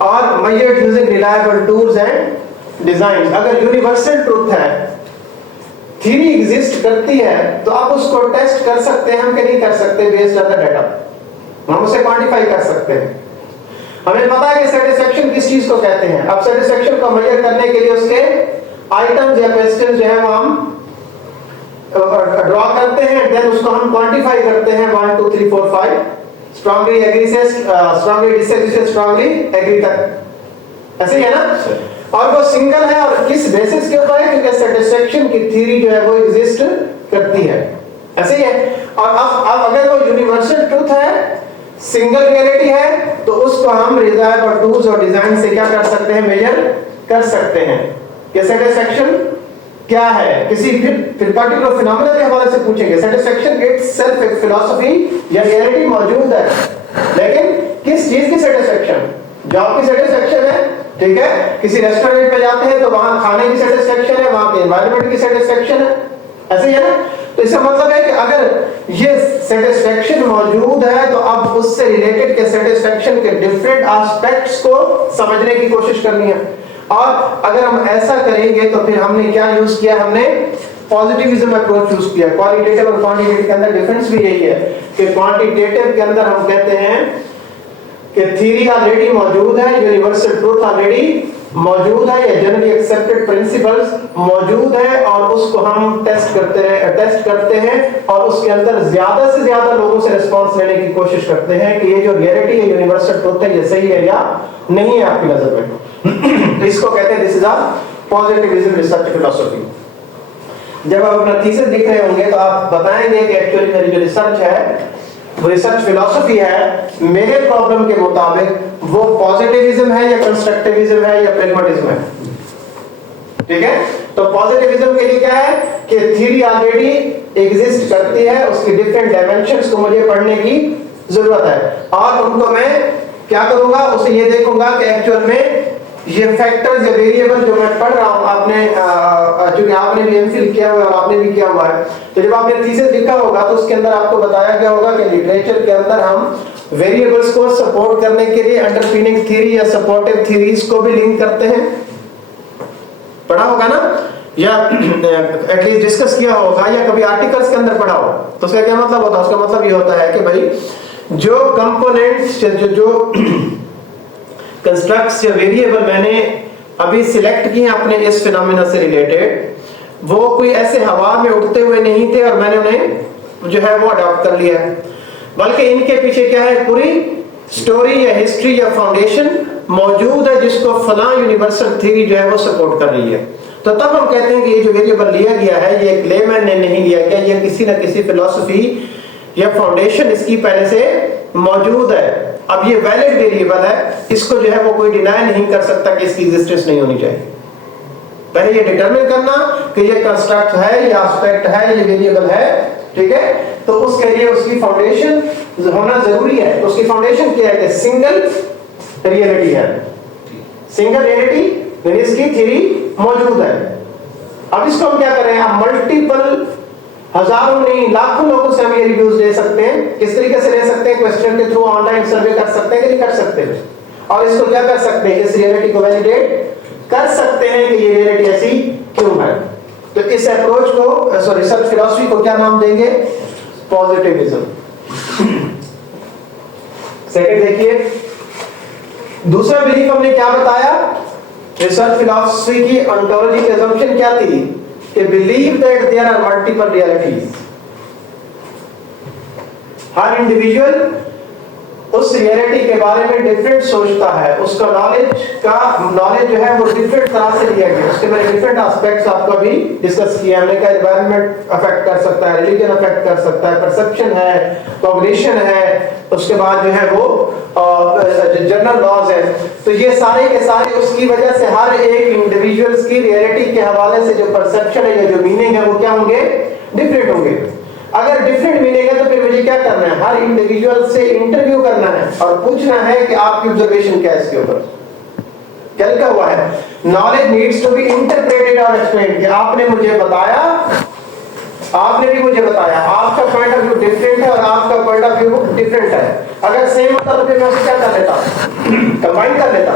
और measured using reliable tools and design. अगर यूनिवर्सल ट्रूथ है, थ्योरी एग्जिस्ट करती है, तो आप उसको टेस्ट कर सकते हैं हम कि नहीं कर सकते बेस्ड ऑन द डाटा, हम उसे क्वांटिफाई कर सकते हैं। हमें पता है कि सैटिस्फैक्शन किस चीज को कहते हैं। अब सैटिस्फैक्शन को मेजर करने के लिए उसके आइटम्स या क्वेश्चंस जो है वो हम ड्रॉ करते हैं, देन उसको हम क्वांटिफाई करते हैं 1 2 3 4 5 स्ट्रांगली एग्री से स्ट्रांगली डिसएग्री से स्ट्रांगली एग्री तक। ऐसे ही है ना। और वो सिंगल है और किस बेसिस के ऊपर है, क्योंकि सैटिस्फैक्शन की थ्योरी जो है वो एग्जिस्ट करती है। ऐसे ही है। और अब अगर वो यूनिवर्सल ट्रूथ है, सिंगल रियलिटी है, तो उसको हम रिलायबल टूल्स और डिजाइन से क्या कर सकते हैं, मेजर कर सकते हैं कि सैटिस्फैक्शन क्या है, किसी फिर पर्टिकुलर फिनोमेना के हवाले से पूछेंगे। सेटिस्फेक्शन इटसेल्फ एक फिलॉसफी या रियलिटी मौजूद है, लेकिन किस चीज की सेटिस्फेक्शन? जॉब की सेटिस्फेक्शन है, ठीक है। किसी रेस्टोरेंट पे जाते हैं तो वहां खाने की सेटिस्फेक्शन है, वहां के एनवायरनमेंट की सेटिस्फेक्शन है, ऐसे ही है ना। तो इसका मतलब है कि अगर ये सेटिस्फेक्शन मौजूद है तो अब उससे रिलेटेड के सेटिस्फेक्शन के डिफरेंट एस्पेक्ट्स को समझने की कोशिश करनी है। और अगर हम ऐसा करेंगे तो फिर हमने क्या यूज किया, हमने पॉजिटिविज्म अप्रोच यूज किया। क्वालिटेटिव और क्वांटिटेटिव के अंदर डिफरेंस भी यही है कि क्वांटिटेटिव के अंदर हम कहते हैं कि थ्योरी ऑलरेडी मौजूद है, यूनिवर्सल ट्रूथ ऑलरेडी मौजूद है, या जनरली एक्सेप्टेड प्रिंसिपल्स मौजूद है, और उसको हम टेस्ट करते हैं और उसके अंदर ज्यादा से ज्यादा लोगों से रिस्पांस लेने की कोशिश करते हैं कि ये जो रियलिटी है, यूनिवर्सल ट्रूथ है, ये सही है या नहीं है आपकी नजर में। इसको कहते हैं this is a positivism research philosophy. जब आप अपना थीसिस लिख रहे होंगे तो आप बताएंगे कि एक्चुअली मेरी जो रिसर्च है, वो रिसर्च फिलॉसफी है, मेरे प्रॉब्लम के मुताबिक वो पॉजिटिविज्म है या कंस्ट्रक्टिविज्म है या प्रैग्मेटिज्म है, ठीक है। तो पॉजिटिविज्म के लिए क्या है कि थ्योरी ऑलरेडी एग्जिस्ट करती है, उसकी डिफरेंट डायमेंशंस को मुझे पढ़ने की जरूरत है, और उनको मैं क्या करूंगा, उसे ये देखूंगा कि एक्चुअल में ये फैक्टर्स या वेरिएबल जो मैं पढ़ रहा हूं, आपने क्योंकि आपने भी एमफिल किया हुआ है और आपने भी किया हुआ है, तो जब आपने थीसिस लिखा होगा तो उसके अंदर आपको बताया गया होगा कि लिटरेचर के अंदर हम वेरिएबल्स को सपोर्ट करने के लिए अंडरपिनिंग थ्योरी या सपोर्टिव थ्योरीज को भी लिंक करते हैं, पढ़ा होगा ना, या एटलीस्ट डिस्कस किया होगा, या कभी आर्टिकल्स के अंदर पढ़ा हो। तो उसका क्या मतलब होता है? उसका मतलब ये होता है कि भाई जो कंपोनेंट्स जो कंस्ट्रक्ट्स या वेरिएबल मैंने अभी सिलेक्ट किए अपने इस फिनोमेना से रिलेटेड, वो कोई ऐसे हवा में उड़ते हुए नहीं थे और मैंने उन्हें जो है वो अडॉप्ट कर लिया है, बल्कि इनके पीछे क्या है, पूरी स्टोरी या हिस्ट्री या फाउंडेशन मौजूद है जिसको फलां यूनिवर्सल थ्योरी जो है वो सपोर्ट कर रही है। तो तब हम कहते हैं कि ये जो वेरिएबल लिया गया है, ये एक लेमैन ने नहीं लिया गया, ये किसी न किसी फिलॉसफी या फाउंडेशन इसकी पहले से मौजूद है। अब ये वैलिड वेरिएबल है, इसको जो है वो कोई डिनाई नहीं कर सकता कि इसकी एग्जिस्टेंस नहीं होनी चाहिए। पहले ये डिटरमिन करना कि ये कंस्ट्रक्ट है, ये एस्पेक्ट है, ये वेरिएबल है, ठीक है। तो उसके लिए उसकी फाउंडेशन होना जरूरी है। तो उसकी फाउंडेशन क्या है कि सिंगल रियलिटी है, सिंगल रियलिटी यानी इसकी थ्योरी मौजूद है। अब इसको हम क्या करें, हम मल्टीपल हजारों नहीं लाखों लोगों से हम ये रिव्यूज ले सकते हैं। किस तरीके से ले सकते हैं? क्वेश्चन के थ्रू ऑनलाइन सर्वे कर सकते हैं कि नहीं कर सकते, और इसको क्या कर सकते हैं, इस रियलिटी को वैलिडेट कर सकते हैं कि ये रियलिटी ऐसी क्यों है। तो इस अप्रोच को सॉरी रिसर्च फिलॉसफी को क्या नाम देंगे? पॉजिटिविज्म। सेकंड देखिए, दूसरा बिलीफ हमने क्या बताया, रिसर्च फिलॉसफी की ओंटोलॉजी की असम्पशन क्या थी कि believe that there are multiple realities. हर इंडिविजुअल उस रियलिटी के बारे में डिफरेंट सोचता है, उसका नॉलेज जो है वो डिफरेंट तरह से लिया गया, उसके बारे में डिफरेंट एस्पेक्ट्स आपको अभी डिस्कस किया हमने। क्या एनवायरनमेंट अफेक्ट कर सकता है, रिलीजन अफेक्ट कर सकता है, परसेप्शन है, कॉग्निशन है, उसके बाद जो है वो जनरल लॉज है। तो ये सारे के सारे उसकी वजह से हर एक इंडिविजुअल्स की रियलिटी के हवाले से जो परसेप्शन है या जो मीनिंग है वो क्या होंगे, डिफरेंट होंगे। अगर डिफरेंट मीनिंग है तो फिर मुझे क्या करना है, हर इंडिविजुअल से इंटरव्यू करना है और पूछना है कि आपकी ऑब्जर्वेशन क्या है इसके ऊपर, क्या लिखा हुआ है। Knowledge needs to be interpreted और एक्सप्लेन्ड, कि आपने मुझे बताया, आपने भी मुझे बताया, आपका पॉइंट ऑफ व्यू डिफरेंट है और आपका पॉइंट ऑफ व्यू डिफरेंट है। अगर सेम होता तो फिर मैं उसे क्या कर लेता, कंबाइन कर लेता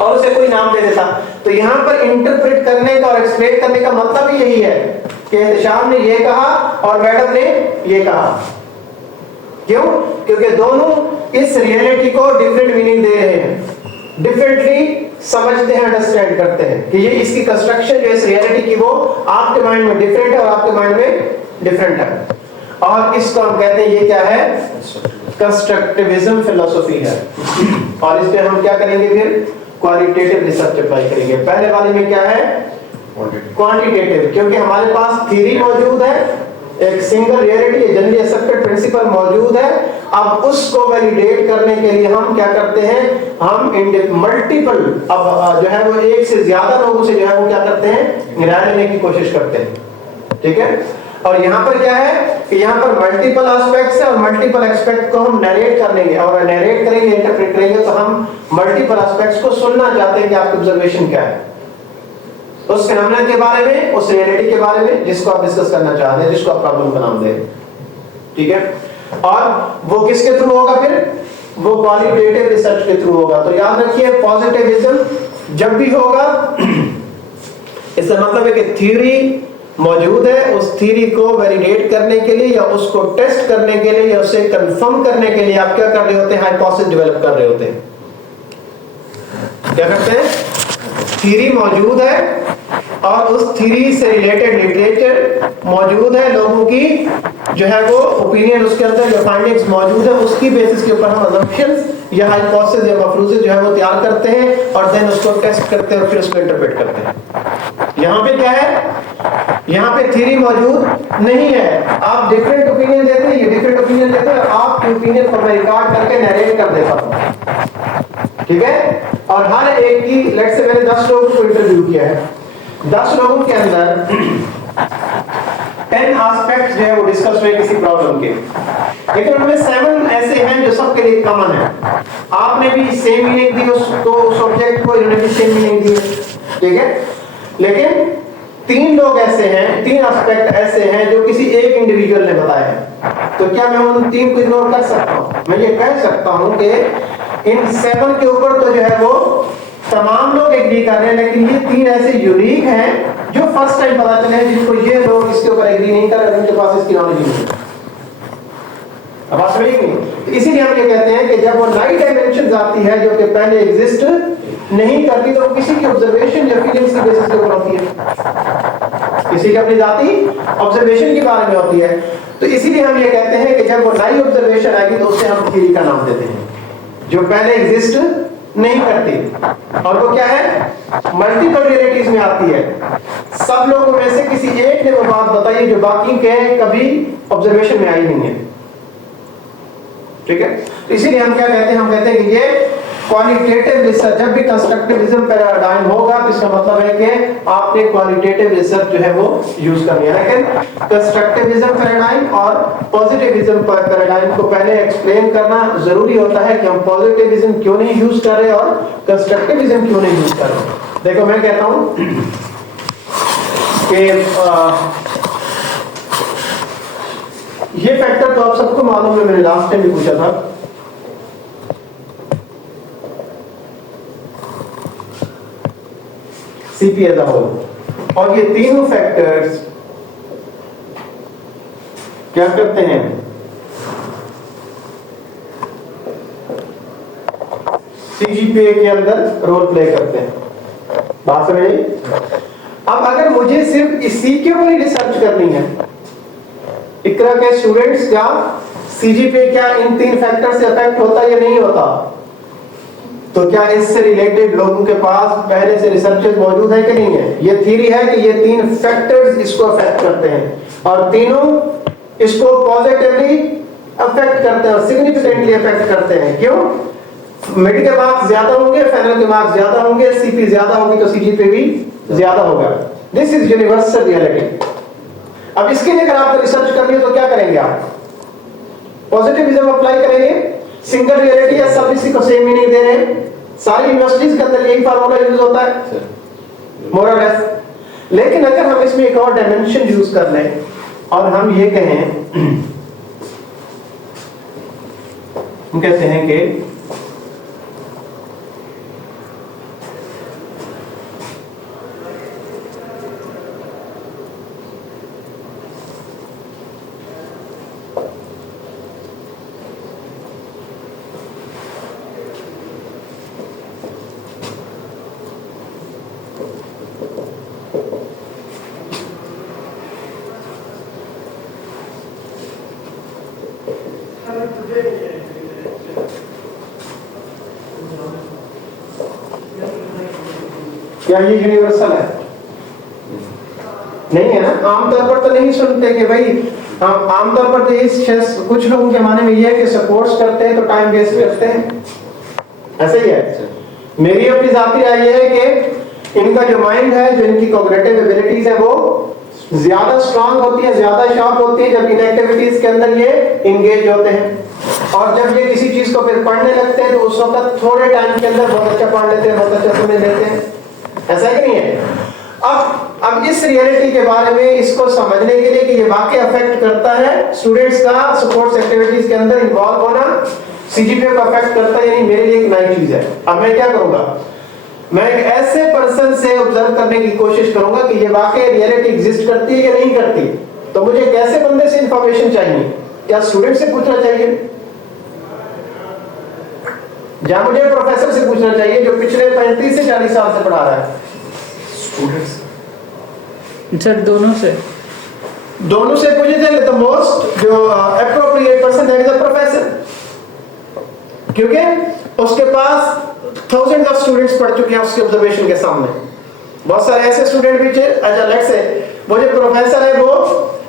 और उसे कोई नाम दे देता। तो यहाँ पर इंटरप्रेट करने का और एक्सप्लेन करने का मतलब ही यही है कि एहतशाम ने ये कहा और मैडम ने ये कहा। क्यों? क्योंकि दोनों इस रियलिटी को डिफरेंट मीनिंग दे रहे हैं, डिफरेंटली समझते हैं, अंडरस्टैंड करते हैं कि ये इसकी कंस्ट्रक्शन जो इस रियलिटी की वो आपके माइंड में डिफरेंट है और आपके माइंड में डिफरेंट है। और इसको हम कहते हैं ये क्या है, कंस्ट्रक्टिविज्म फिलॉसफी है। और इस पे हम क्या करेंगे, फिर क्वालिटेटिव रिसर्च अप्लाई करेंगे। पहले वाले में क्या है, क्वांटिटेटिव, क्योंकि हमारे पास थ्योरी मौजूद है, एक single reality generally accepted principal मौजूद है अब उसको वैलिडेट करने के लिए हम क्या करते हैं, हम मल्टीपल, अब जो है वो एक से ज्यादा लोगों से जो है वो क्या करते हैं, राय लेने की कोशिश करते हैं। ठीक है, और यहाँ पर क्या है कि यहाँ पर मल्टीपल एस्पेक्ट्स है और मल्टीपल एस्पेक्ट को हम नरेट कर लेंगे, और नरेट करेंगे, इंटरप्रेट करेंगे, तो हम मल्टीपल एस्पेक्ट्स को सुनना चाहते हैं कि आपकी ऑब्जर्वेशन क्या है उस फिनोमेना के बारे में, उस रियलिटी के बारे में जिसको आप डिस्कस करना चाहते हैं, जिसको आप प्रॉब्लम का नाम दें। ठीक है, और वो किसके थ्रू होगा, फिर वो क्वालिटेटिव रिसर्च के थ्रू होगा। तो याद रखिए, पॉजिटिविज्म जब भी होगा इसका मतलब है कि थ्योरी मौजूद है, उस थ्योरी को वैलिडेट करने के लिए या उसको टेस्ट करने के लिए या उसे कंफर्म करने के लिए आप क्या कर रहे होते हैं, हाइपोथेसिस डेवलप कर रहे होते हैं। क्या करते हैं, थ्योरी मौजूद है और उस थ्योरी से रिलेटेड लिटरेचर मौजूद है, लोगों की जो है वो ओपिनियन उसके अंदर जो फाइंडिंग्स मौजूद है उसकी बेसिस के ऊपर हम अजम्पशंस या हाइपोथेसिस या मफरूज़े जो है वो तैयार करते हैं और देन उसको टेस्ट करते हैं और फिर उसको इंटरप्रेट करते हैं। यहाँ पे क्या है, यहाँ पे थ्योरी मौजूद नहीं है, आप डिफरेंट ओपिनियन देते हैं, ये डिफरेंट ओपिनियन देते हैं, आपके ओपिनियन को मैं रिकॉर्ड करके नरेट कर देता हूँ। ठीक है, और हर एक की, लेट्स से मैंने 10 लोगों को इंटरव्यू किया है, 10 लोगों के अंदर 10 एस्पेक्ट्स जो है वो डिस्कस हुए किसी प्रॉब्लम के, लेकिन उनमें 7 ऐसे हैं जो सबके लिए कॉमन है। आपने भी सेम मीनिंग दी उसको, उस ऑब्जेक्ट को, इन्होंने भी सेम मीनिंग दी। ठीक है, लेकिन 3 लोग ऐसे हैं, 3 एस्पेक्ट ऐसे हैं जो किसी एक इंडिविजुअल ने बताया है। तो क्या मैं उन 3 को इग्नोर कर सकता हूं? मैं ये कह सकता हूं कि इन 7 के ऊपर तो जो है वो तमाम लोग एग्री कर रहे हैं, लेकिन ये 3 ऐसे यूनिक हैं जो फर्स्ट टाइम पता चले हैं, जिनको ये लोग इसके ऊपर एग्री नहीं कर रहे, उनके पास इसकी नॉलेज नहीं है। अब बात समझ नहीं, तो इसीलिए हम ये कहते हैं कि जब वो नई डायमेंशन आती है जो कि पहले एग्जिस्ट नहीं करती, तो वो किसी की ऑब्जर्वेशन या फीलिंग्स की बेसिस के ऊपर होती है, किसी की अपनी जाती ऑब्जर्वेशन के बारे में होती है। तो इसीलिए हम ये कहते हैं कि जब वो नई ऑब्जर्वेशन आएगी तो उसे हम थ्योरी का नाम देते हैं, जो पहले एग्जिस्ट नहीं करती, और वो क्या है, मल्टीपल रियलिटीज में आती है। सब लोगों में से किसी एक ने वो बात बताई जो बाकी के कभी ऑब्जर्वेशन में आई नहीं है। ठीक है, तो इसीलिए हम क्या कहते हैं, हम कहते हैं कि ये क्वालिटेटिव रिसर्च, जब भी कंस्ट्रक्टिविज्म पैराडाइम होगा तो इसका मतलब है कि आपने क्वालिटेटिव रिसर्च जो है वो यूज करनी है। लेकिन कंस्ट्रक्टिविज्म पैराडाइम और पॉजिटिविज्म पैराडाइम को पहले एक्सप्लेन करना जरूरी होता है कि हम पॉजिटिविज्म क्यों नहीं यूज कर रहे और कंस्ट्रक्टिविज्म क्यों नहीं यूज कर रहे। देखो, मैं कहता हूं कि ये फैक्टर तो आप सबको मालूम है, मैंने लास्ट टाइम भी पूछा था, सीपी एज अ होल, और ये तीनों फैक्टर्स क्या करते हैं, सीजीपीए के अंदर रोल प्ले करते हैं। बात समझ आई? अब अगर मुझे सिर्फ इसी के ऊपर ही रिसर्च करनी है, इकरा के स्टूडेंट्स का सीजीपीए क्या इन 3 फैक्टर से अफेक्ट होता या नहीं होता, तो क्या इससे रिलेटेड लोगों के पास पहले से रिसर्चेस मौजूद है कि नहीं है? ये थ्योरी है कि ये 3 फैक्टर्स इसको अफेक्ट करते हैं और तीनों इसको पॉजिटिवली अफेक्ट करते हैं और सिग्निफिकेंटली अफेक्ट करते हैं। क्यों? मिड के मार्क्स ज्यादा होंगे, फाइनल के मार्क्स ज्यादा होंगे, सीपी ज्यादा होगी तो सीजीपीए भी ज्यादा होगा। This is universal reality. अब इसके लिए अगर आपको रिसर्च करनी है तो क्या करेंगे आप? पॉजिटिविज्म अप्लाई करेंगे, सिंगल रियलिटी है, सब इसी को सेम मीनिंग दे रहे हैं, सारी यूनिवर्सिटीज के अंदर यही फार्मूला यूज होता है मोर और लेस। लेकिन अगर हम इसमें एक और डायमेंशन यूज कर लें और हम ये कहें, हम कहते हैं कि क्या ये यूनिवर्सल है? नहीं है ना। आमतौर पर तो नहीं सुनते कि भाई आमतौर पर तो कुछ लोगों के माने में ये है कि सपोर्ट्स करते हैं तो टाइम वेस्ट करते हैं, ऐसा ही है। मेरी अपनी जाती राय ये है कि इनका जो माइंड है, जो इनकी कॉग्निटिव एबिलिटीज है वो ज्यादा स्ट्रांग होती है, ज्यादा शार्प होती है जब इन एक्टिविटीज के अंदर ये इंगेज होते हैं। और जब ये किसी चीज को फिर पढ़ने लगते हैं तो उस वक्त थोड़े टाइम के अंदर बहुत अच्छा पढ़ लेते हैं, बहुत अच्छा समझ लेते हैं, ऐसा कि नहीं है। अब इस रियलिटी के बारे में इसको समझने के लिए कि ये वाकई अफेक्ट करता है स्टूडेंट्स का स्पोर्ट्स एक्टिविटीज के अंदर इन्वॉल्व होना, सीजीपीए को अफेक्ट करता है, यानी मेरे लिए एक नई चीज है। अब मैं क्या करूंगा, मैं एक ऐसे पर्सन से ऑब्जर्व करने की कोशिश करूंगा कि ये वाकई रियलिटी एग्जिस्ट करती है या नहीं करती। तो मुझे कैसे बंदे से इंफॉर्मेशन चाहिए, क्या स्टूडेंट से पूछना चाहिए या मुझे प्रोफेसर से पूछना चाहिए जो पिछले 35 से 40 साल से पढ़ा रहा है? सर दोनों से पूछे जाए तो मोस्ट जो appropriate person that is a professor, क्योंकि उसके पास थाउजेंड ऑफ स्टूडेंट्स पढ़ चुके हैं उसके ऑब्जर्वेशन के सामने। बहुत सारे ऐसे स्टूडेंट भी अच्छा लेट्स से वो जो प्रोफेसर है वो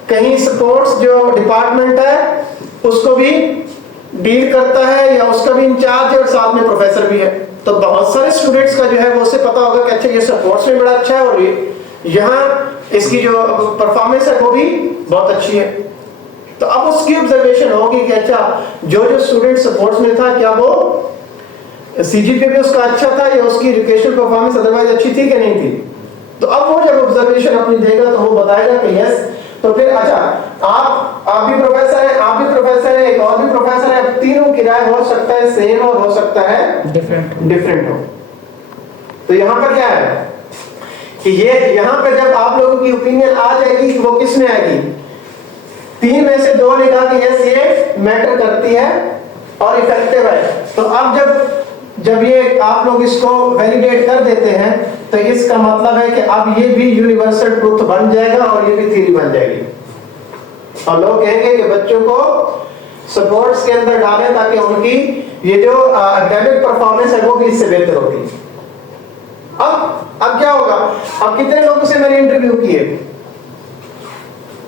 कहीं स्पोर्ट्स जो डिपार्टमेंट है उसको भी डील करता है या उसका भी इंचार्ज है और साथ में प्रोफेसर भी है। तो बहुत सारे स्टूडेंट्स का जो है वो उसे पता होगा कि अच्छा ये स्पोर्ट्स में बड़ा अच्छा है और यहाँ इसकी जो परफॉर्मेंस है वो भी बहुत अच्छी है। तो अब उसकी ऑब्जर्वेशन होगी कि अच्छा जो स्टूडेंट स्पोर्ट्स में था क्या वो सीजीपीए भी उसका अच्छा था या उसकी एजुकेशनल परफॉर्मेंस अदरवाइज अच्छी थी कि नहीं थी। तो अब वो जब ऑब्जर्वेशन अपनी देगा तो वो बताएगा कि यस। तो फिर अच्छा आप भी प्रोफेसर हैं, आप भी प्रोफेसर हैं, एक और भी प्रोफेसर है, तीनों की राय हो सकता है सेम और हो सकता है डिफरेंट हो। तो यहाँ पर क्या है कि ये यहाँ पे जब आप लोगों की ओपिनियन आ जाएगी वो किस में आएगी, 3 में से 2 ने कहा कि यस ये मैटर करती है और इफेक्टिव है। तो अब जब ये आप लोग इसको वैलिडेट कर देते हैं तो इसका मतलब है कि अब ये भी यूनिवर्सल ट्रूथ बन जाएगा और ये भी थ्योरी बन जाएगी। और लोग कहेंगे कि बच्चों को स्पोर्ट्स के अंदर डालें ताकि उनकी ये जो एकेडमिक परफॉर्मेंस है वो भी इससे बेहतर होगी। अब क्या होगा, अब कितने लोगों से मैंने इंटरव्यू किए,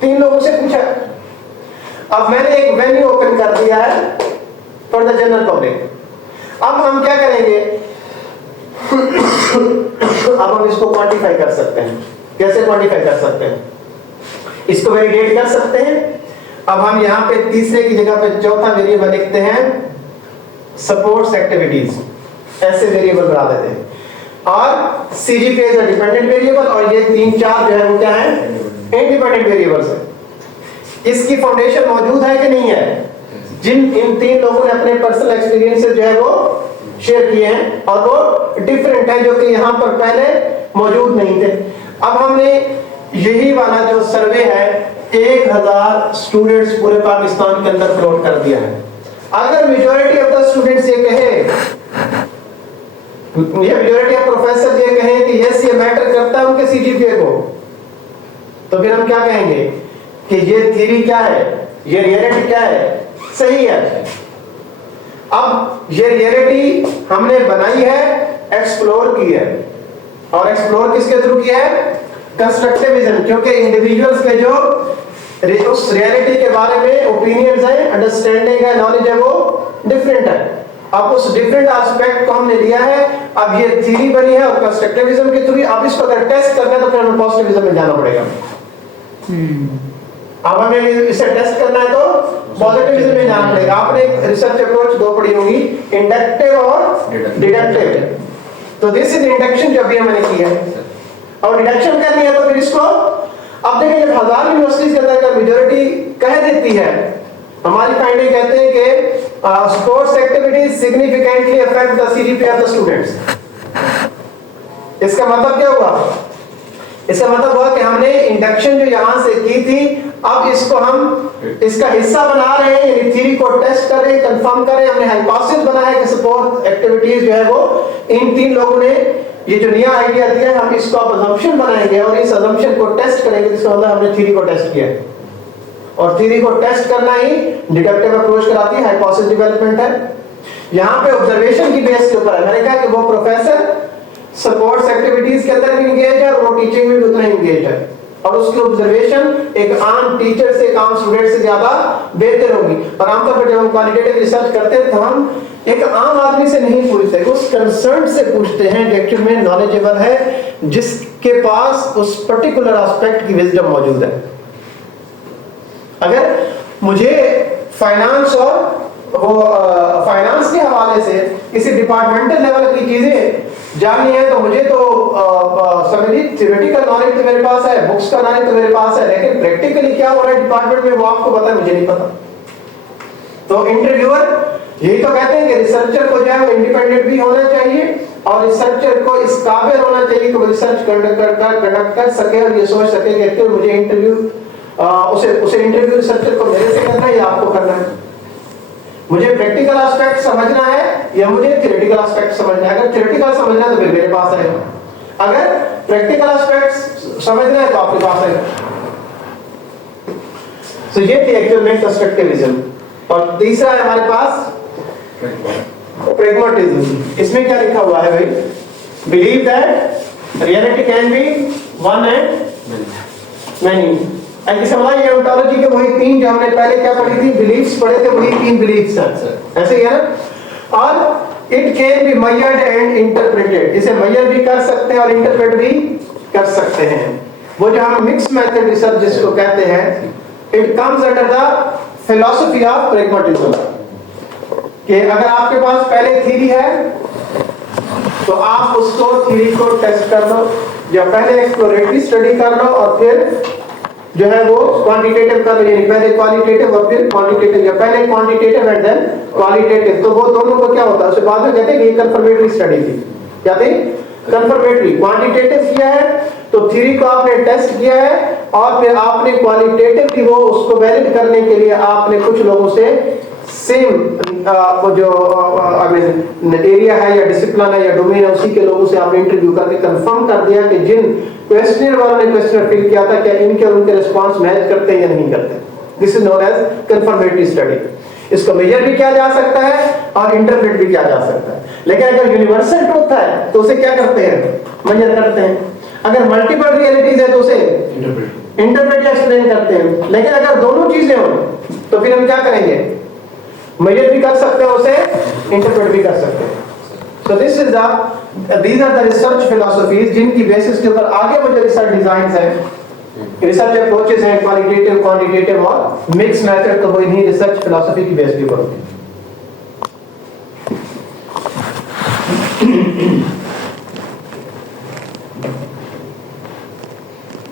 3 लोगों से पूछा। अब मैंने एक वेन्यू ओपन कर दिया है फॉर द जनरल पब्लिक। अब हम क्या करेंगे अब हम इसको क्वांटिफाई कर सकते हैं। कैसे क्वांटिफाई कर सकते हैं, इसको वैलिडेट कर सकते हैं। अब हम यहाँ पे तीसरे की जगह पे चौथा वेरिएबल लिखते हैं सपोर्ट्स एक्टिविटीज, ऐसे वेरिएबल बना देते हैं। और CGPA is a dependent variable और ये 3-4 जो है वो क्या है इंडिपेंडेंट वेरिएबल्स है। इसकी फाउंडेशन मौजूद है कि नहीं है, इन 3 लोगों ने अपने पर्सनल एक्सपीरियंसेस जो है वो शेयर किए हैं और वो डिफरेंट है जो कि यहाँ पर पहले मौजूद नहीं थे। अब हमने यही वाला जो सर्वे है 1000 स्टूडेंट्स पूरे पाकिस्तान के अंदर प्लॉट कर दिया है। अगर मेजॉरिटी ऑफ द स्टूडेंट्स ये मेजॉरिटी ऑफ प्रोफेसर ये कहें कि यस ये मैटर करता है उनके सीजीपीए को, तो फिर हम क्या कहेंगे कि ये थ्योरी क्या है, ये रियलिटी क्या है, सही है। अब ये रियलिटी हमने बनाई है, एक्सप्लोर की है, और एक्सप्लोर किसके थ्रू किया है, कंस्ट्रक्टिविज्म, क्योंकि इंडिविजुअल्स के जो उस रियलिटी के बारे में ओपिनियंस है, अंडरस्टैंडिंग है, नॉलेज है, वो डिफरेंट है। अब उस डिफरेंट एस्पेक्ट को हमने लिया है, अब ये थ्योरी बनी है और कंस्ट्रक्टिविज्म के थ्रू अब इसको अगर टेस्ट करना है तो फिर हमें पॉजिटिविज्म में जाना पड़ेगा। अब हमें इसे टेस्ट करना है तो पॉजिटिविज्म में जाना पड़ेगा। आपने रिसर्च अप्रोच 2 पढ़ी होंगी, इंडक्टिव और डिडक्टिव। तो दिस इज इंडक्शन जो अभी मैंने किया है, और डिडक्शन करनी है तो फिर इसको अब देखिए जब 1000 यूनिवर्सिटीज के अंदर मेजॉरिटी कह देती है, हमारी फाइंडिंग कहते हैं कि sports activities significantly affect the CGPA of the students. इसका मतलब क्या हुआ, इसका मतलब हुआ कि हमने इंडक्शन जो यहां से की थी अब इसको हम इसका हिस्सा बना रहे हैं, यानी थ्योरी को टेस्ट कर रहे हैं, कंफर्म कर रहे हैं। हमने हाइपोथेसिस बनाया है कि स्पोर्ट्स एक्टिविटीज जो है वो इन 3 लोगों ने ये जो नया आइडिया दिया है, हम इसको अब अजम्पशन बनाएंगे और इस अजम्पशन को टेस्ट करेंगे, जिसका मतलब हमने थ्योरी को टेस्ट किया है। और थ्योरी को टेस्ट करना ही डिडक्टिव अप्रोच कराती है, हाइपोथेसिस डेवलपमेंट है। यहाँ पे ऑब्जर्वेशन की बेस के ऊपर है। मैंने कहा कि वो प्रोफेसर स्पोर्ट्स एक्टिविटीज के अंदर भी इंगेज है और वो टीचिंग में भी उतना इंगेज है। और उसकी ऑब्जर्वेशन एक आम टीचर से, एक आम स्टूडेंट से ज्यादा बेहतर होगी। और आमतौर पर जब हम क्वालिटेटिव रिसर्च करते हैं तो हम एक आम आदमी से नहीं पूछते, उस कंसर्न से पूछते हैं जो एक्चुअल में नॉलेजेबल है, जिसके पास उस पर्टिकुलर एस्पेक्ट की विजडम मौजूद है। अगर मुझे फाइनेंस और वो फाइनेंस के हवाले से किसी डिपार्टमेंटल लेवल की चीजें जाननी है तो मुझे तो समझिए थ्योरेटिकल नॉलेज तो मेरे पास है, बुक्स का नॉलेज तो मेरे पास है, लेकिन प्रैक्टिकली क्या हो रहा है डिपार्टमेंट में वो आपको पता है, मुझे नहीं पता। तो इंटरव्यूअर यही तो कहते हैं कि रिसर्चर को जो है वो इंडिपेंडेंट भी होना चाहिए और रिसर्चर को इस काबिल होना चाहिए कि वो रिसर्च कंडक्ट कर सके और ये सोच सके कि मुझे इंटरव्यू उसे इंटरव्यू रिसर्चर को मेरे से करना है या आपको करना है, मुझे प्रैक्टिकल एस्पेक्ट समझना है या मुझे थ्योरेटिकल एस्पेक्ट समझना है। अगर थ्योरेटिकल समझना है तो फिर मेरे पास आएगा, अगर प्रैक्टिकल एस्पेक्ट समझना है तो आपके पास आएगा। तो ये थी एक्चुअल में कंस्ट्रक्टिविज्म। और तीसरा है हमारे पास प्रैग्मेटिज्म। इसमें क्या लिखा हुआ है भाई? Believe that reality can be one and many. ऐसे समझिए ओंटोलॉजी के वही तीन जो हमने पहले क्या पढ़ी थी, बिलीफ्स पढ़े थे, वही तीन बिलीफ्स हैं, ऐसे ही है ना। और it can be measured and interpreted, इसे मेजर भी कर सकते हैं और इंटरप्रेट भी कर सकते हैं। वो जो हम मिक्स मेथड रिसर्च जिसको कहते हैं, it comes under the philosophy of pragmatism. कि अगर आपके पास पहले थ्योरी है तो आप उसको थ्योरी को टेस्ट कर लो, या पहले एक्सप्लोरेटरी स्टडी कर लो और फिर जो है वो क्वांटिटेटिव कर लो, यानी पहले क्वालिटेटिव और फिर क्वांटिटेटिव, या पहले क्वांटिटेटिव एंड देन क्वालिटेटिव। तो वो दोनों को क्या होता है, उसके बाद में कहते हैं कि कंफर्मेटरी स्टडी थी। क्या थी? कंफर्मेटरी। क्वांटिटेटिव किया है तो थ्योरी को आपने टेस्ट किया है और फिर आपने क्वालिटेटिव की वो उसको वैलिड करने के लिए आपने कुछ लोगों से सेम वो जो एरिया है या डिसिप्लिन है या डोमेन है उसी के लोगों से आपने इंटरव्यू करके कंफर्म कर दिया कि जिन क्वेश्चनर वालों ने क्वेश्चन फिल किया था क्या इनके और उनके रिस्पांस मैच करते हैं या नहीं करते। This is known as confirmatory study. इसको मेजर भी किया जा सकता है और इंटरप्रेट भी किया जा सकता है। लेकिन अगर यूनिवर्सल ट्रूथ है तो उसे क्या करते हैं? मेजर करते हैं। अगर मल्टीपल रियलिटीज है तो उसे इंटरप्रेट या एक्सप्लेन करते हैं। लेकिन अगर दोनों चीजें हो तो फिर हम क्या करेंगे? मेजर भी कर सकते हैं, उसे इंटरप्रेट भी कर सकते हैं। So this is these are the research philosophies जिनकी बेसिस के ऊपर आगे वो जो रिसर्च डिजाइंस हैं, रिसर्च अप्रोचेस हैं, क्वालिटेटिव, क्वांटिटेटिव और मिक्स मेथड, तो वो इन्हीं रिसर्च फिलॉसफी की बेस के ऊपर होती है।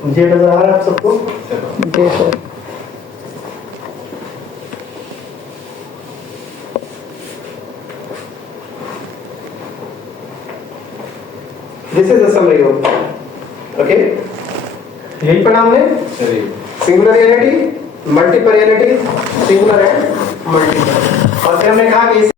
मुझे नजर आ रहा है आप सबको? जी sir. This is the summary of okay? यही पढ़ा हमने, singular reality, multiple reality, singular and multiple. और फिर हमने कहा कि